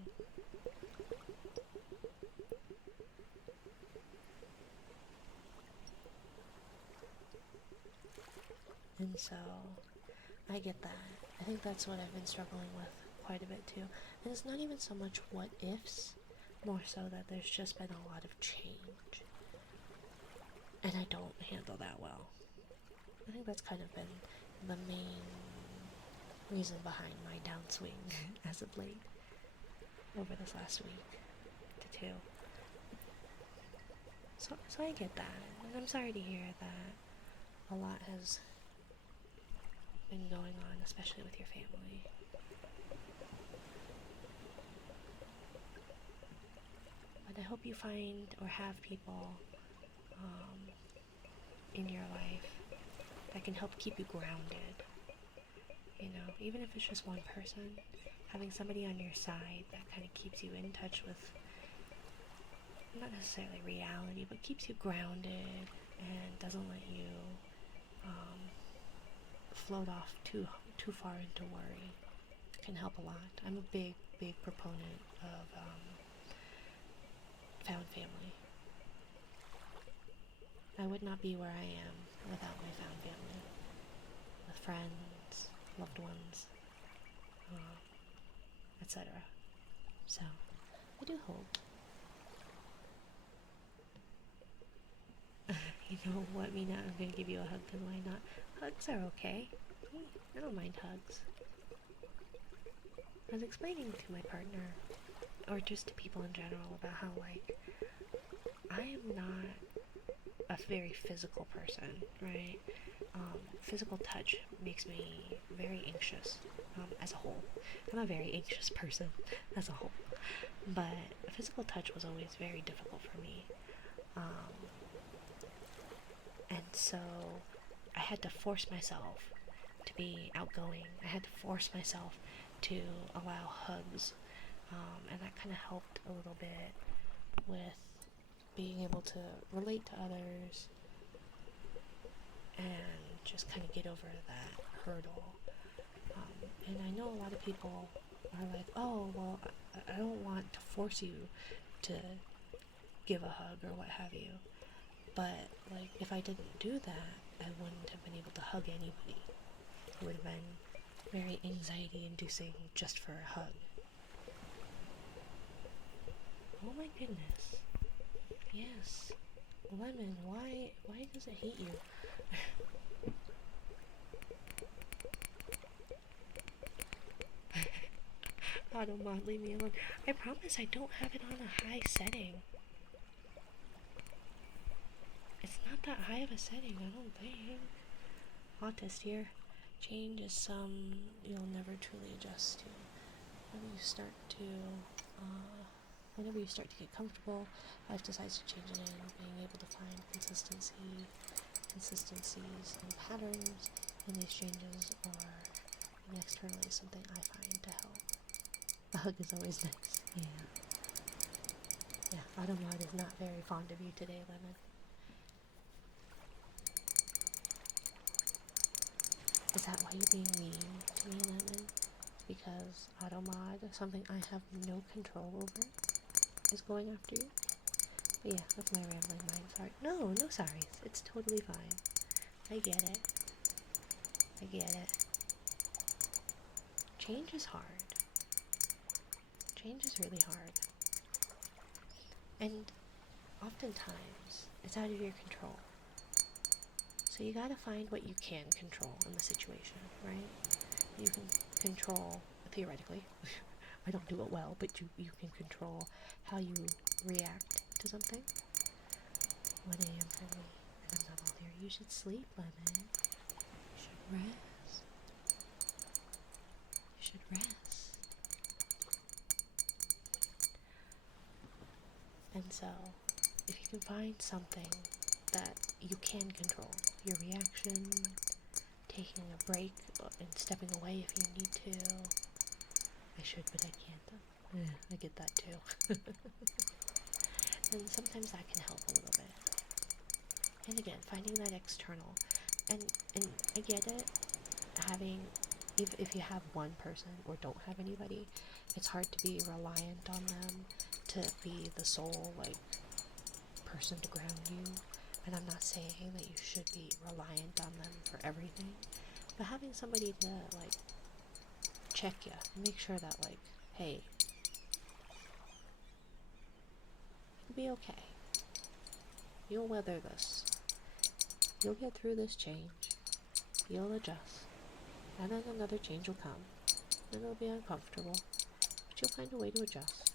And so, I get that. I think that's what I've been struggling with quite a bit too. And it's not even so much what ifs, more so that there's just been a lot of change. And I don't handle that well. I think that's kind of been the main reason behind my downswing as of late over this last week to two. So I get that, and I'm sorry to hear that a lot has been going on, especially with your family. But I hope you find or have people in your life that can help keep you grounded. You know, even if it's just one person, having somebody on your side that kind of keeps you in touch with not necessarily reality, but keeps you grounded and doesn't let you float off too far into worry can help a lot. I'm a big proponent of found family. I would not be where I am without my found family, with friends, loved ones, etc. So, I do hope. You know what, Mina? I'm gonna give you a hug, because why not? Hugs are okay. I don't mind hugs. I was explaining to my partner, or just to people in general, about how, like, I am not a very physical person, right? Physical touch makes me very anxious, as a whole. I'm a very anxious person, as a whole. But physical touch was always very difficult for me. And so I had to force myself to be outgoing. I had to force myself to allow hugs. And that kind of helped a little bit with being able to relate to others and just kind of get over that hurdle. And I know a lot of people are like, oh, well, I don't want to force you to give a hug or what have you. But, like, if I didn't do that, I wouldn't have been able to hug anybody. It would have been very anxiety-inducing just for a hug. Oh my goodness. Yes. Lemon, why does it hate you? Automod, leave me alone. I promise I don't have it on a high setting. It's not that high of a setting, I don't think. Autist here. Change is some you'll never truly adjust to. Whenever you start to get comfortable, life decides to change it in, being able to find consistencies and patterns in these changes or even externally is something I find to help. A hug is always nice. Yeah, Automod is not very fond of you today, Lemon. Is that why you're being mean to me, Lemon? Because Automod, something I have no control over, is going after you? But yeah, that's my rambling mind. Sorry. No sorries. It's totally fine. I get it. Change is hard. Change is really hard. And oftentimes, it's out of your control. So you gotta find what you can control in the situation, right? You can control, theoretically, I don't do it well, but you can control how you react to something. 1 a.m. for me, and I'm not all there. You should sleep, Lemon. You should rest. You should rest. And so, if you can find something that you can control, your reaction, taking a break and stepping away if you need to. I should, but I can't. I get that too. And sometimes that can help a little bit. And again, finding that external. And I get it, having, if you have one person or don't have anybody, it's hard to be reliant on them to be the sole, like, person to ground you. And I'm not saying that you should be reliant on them for everything, but having somebody to, like, check you, make sure that, like, hey, you'll be okay. You'll weather this. You'll get through this change. You'll adjust. And then another change will come. And it'll be uncomfortable, but you'll find a way to adjust.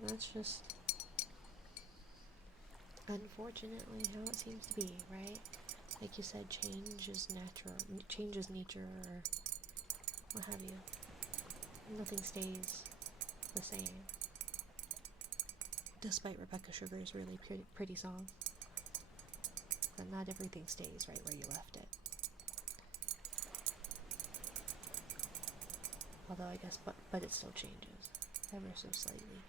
And that's just, unfortunately, how it seems to be, right? Like you said, change is natural. Change is nature, or what have you. Nothing stays the same. Despite Rebecca Sugar's really pretty song. But not everything stays right where you left it. Although I guess, but it still changes. Ever so slightly.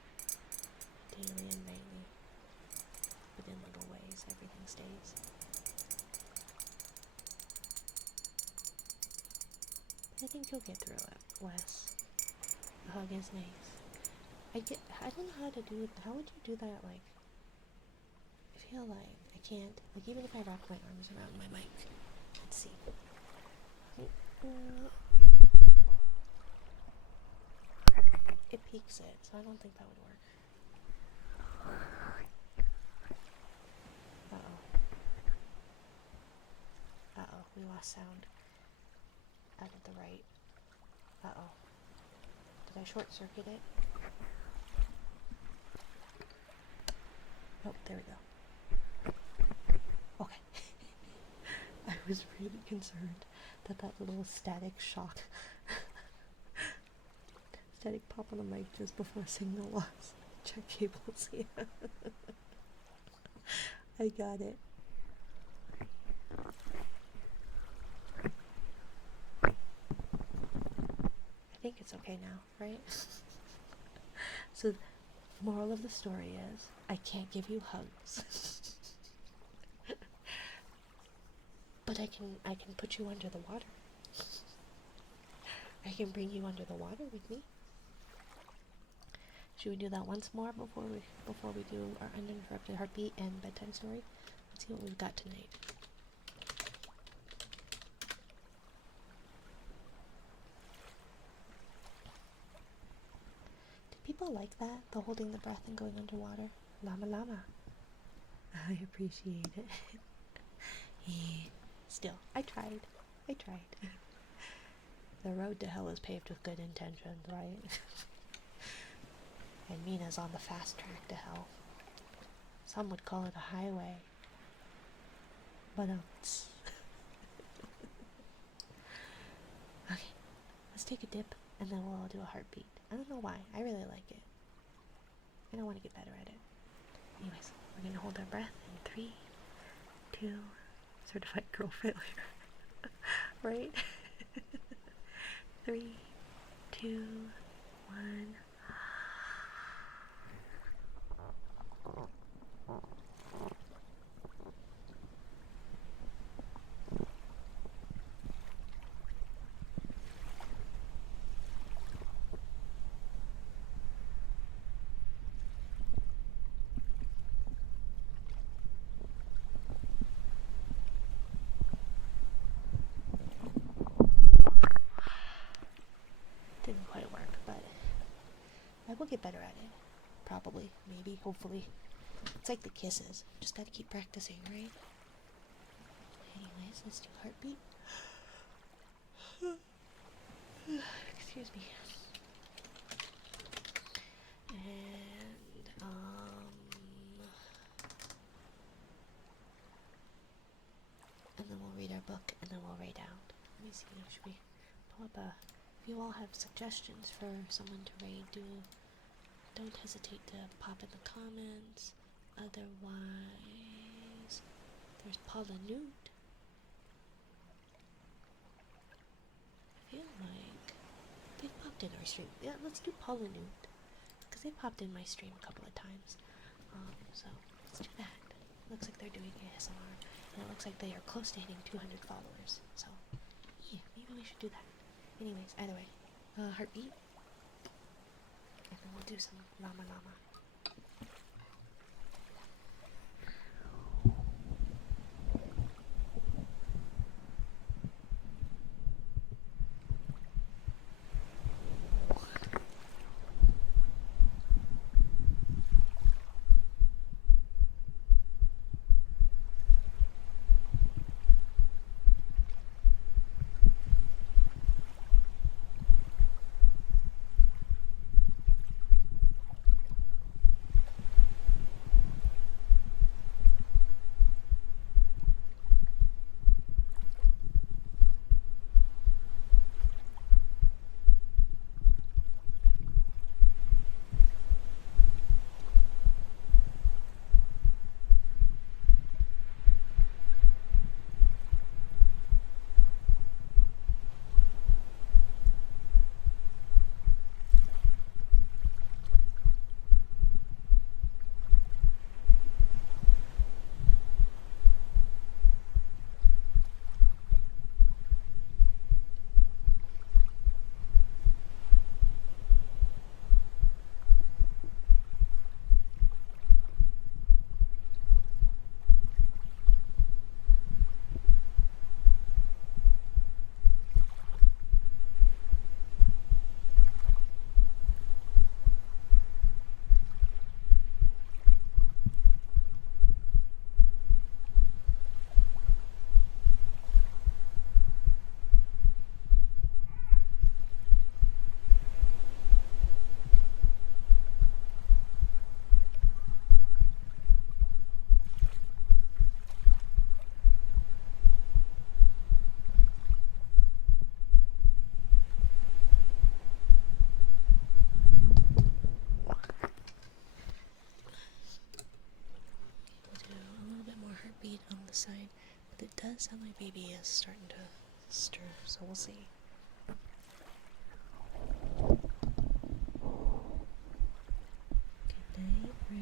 Daily and nightly. But in little ways, everything stays. But I think you'll get through it, Wes. A hug is nice. I don't know how to do it. How would you do that, like, I feel like I can't, like, even if I wrap my arms around my mic. Let's see. It peaks it, so I don't think that would work. Uh-oh, we lost sound out of the right. Uh-oh. Did I short circuit it? Oh, there we go. Okay. I was really concerned that little static shock, static pop on the mic just before signal loss. Check cables, yeah. I got it. I think it's okay now, right? So, moral of the story is, I can't give you hugs. But I can put you under the water. I can bring you under the water with me. Should we do that once more before we do our uninterrupted heartbeat and bedtime story? Let's see what we've got tonight. Do people like that? The holding the breath and going underwater? Llama llama. I appreciate it. Still, I tried. The road to hell is paved with good intentions, right? And Mina's on the fast track to hell. Some would call it a highway. But okay, let's take a dip and then we'll all do a heartbeat. I don't know why. I really like it. And I want to get better at it. Anyways, we're going to hold our breath in 3, 2, certified girl failure. Right? 3, 2, 1. Didn't quite work, but I will get better at it. Probably, maybe, hopefully. It's like the kisses. Just gotta keep practicing, right? Anyways, let's do heartbeat. Excuse me. And, book and then we'll raid out. Let me see, should we pull up a... If you all have suggestions for someone to raid, don't hesitate to pop in the comments. Otherwise, there's Paula Newt. I feel like they've popped in our stream. Yeah, let's do Paula Newt, because they popped in my stream a couple of times. So let's do that. Looks like they're doing ASMR, and it looks like they are close to hitting 200 followers. So yeah, maybe we should do that. Anyways, either way, heartbeat, and then we'll do some Rama Rama. Beat on the side, but it does sound like baby is starting to stir, so we'll see. Good night, Red.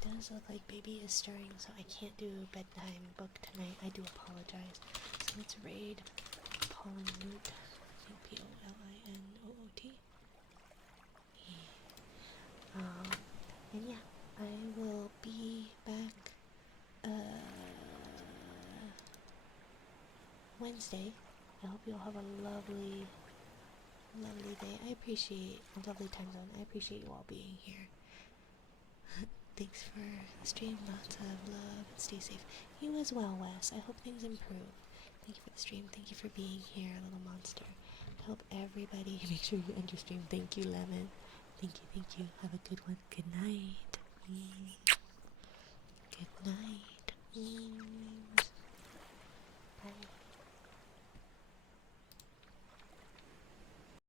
Does look like baby is stirring, so I can't do bedtime book tonight. I do apologize. So let's raid Paula Newt. P-O-L-I-N-O-O-T. And yeah, I will be back Wednesday. I hope you all have a lovely day. I appreciate a lovely time zone. I appreciate you all being here. Thanks for the stream, lots of love, and stay safe. You as well, Wes. I hope things improve. Thank you for the stream. Thank you for being here, little monster. I hope everybody make sure you end your stream. Thank you, Lemon. Thank you. Have a good one. Good night. Good night.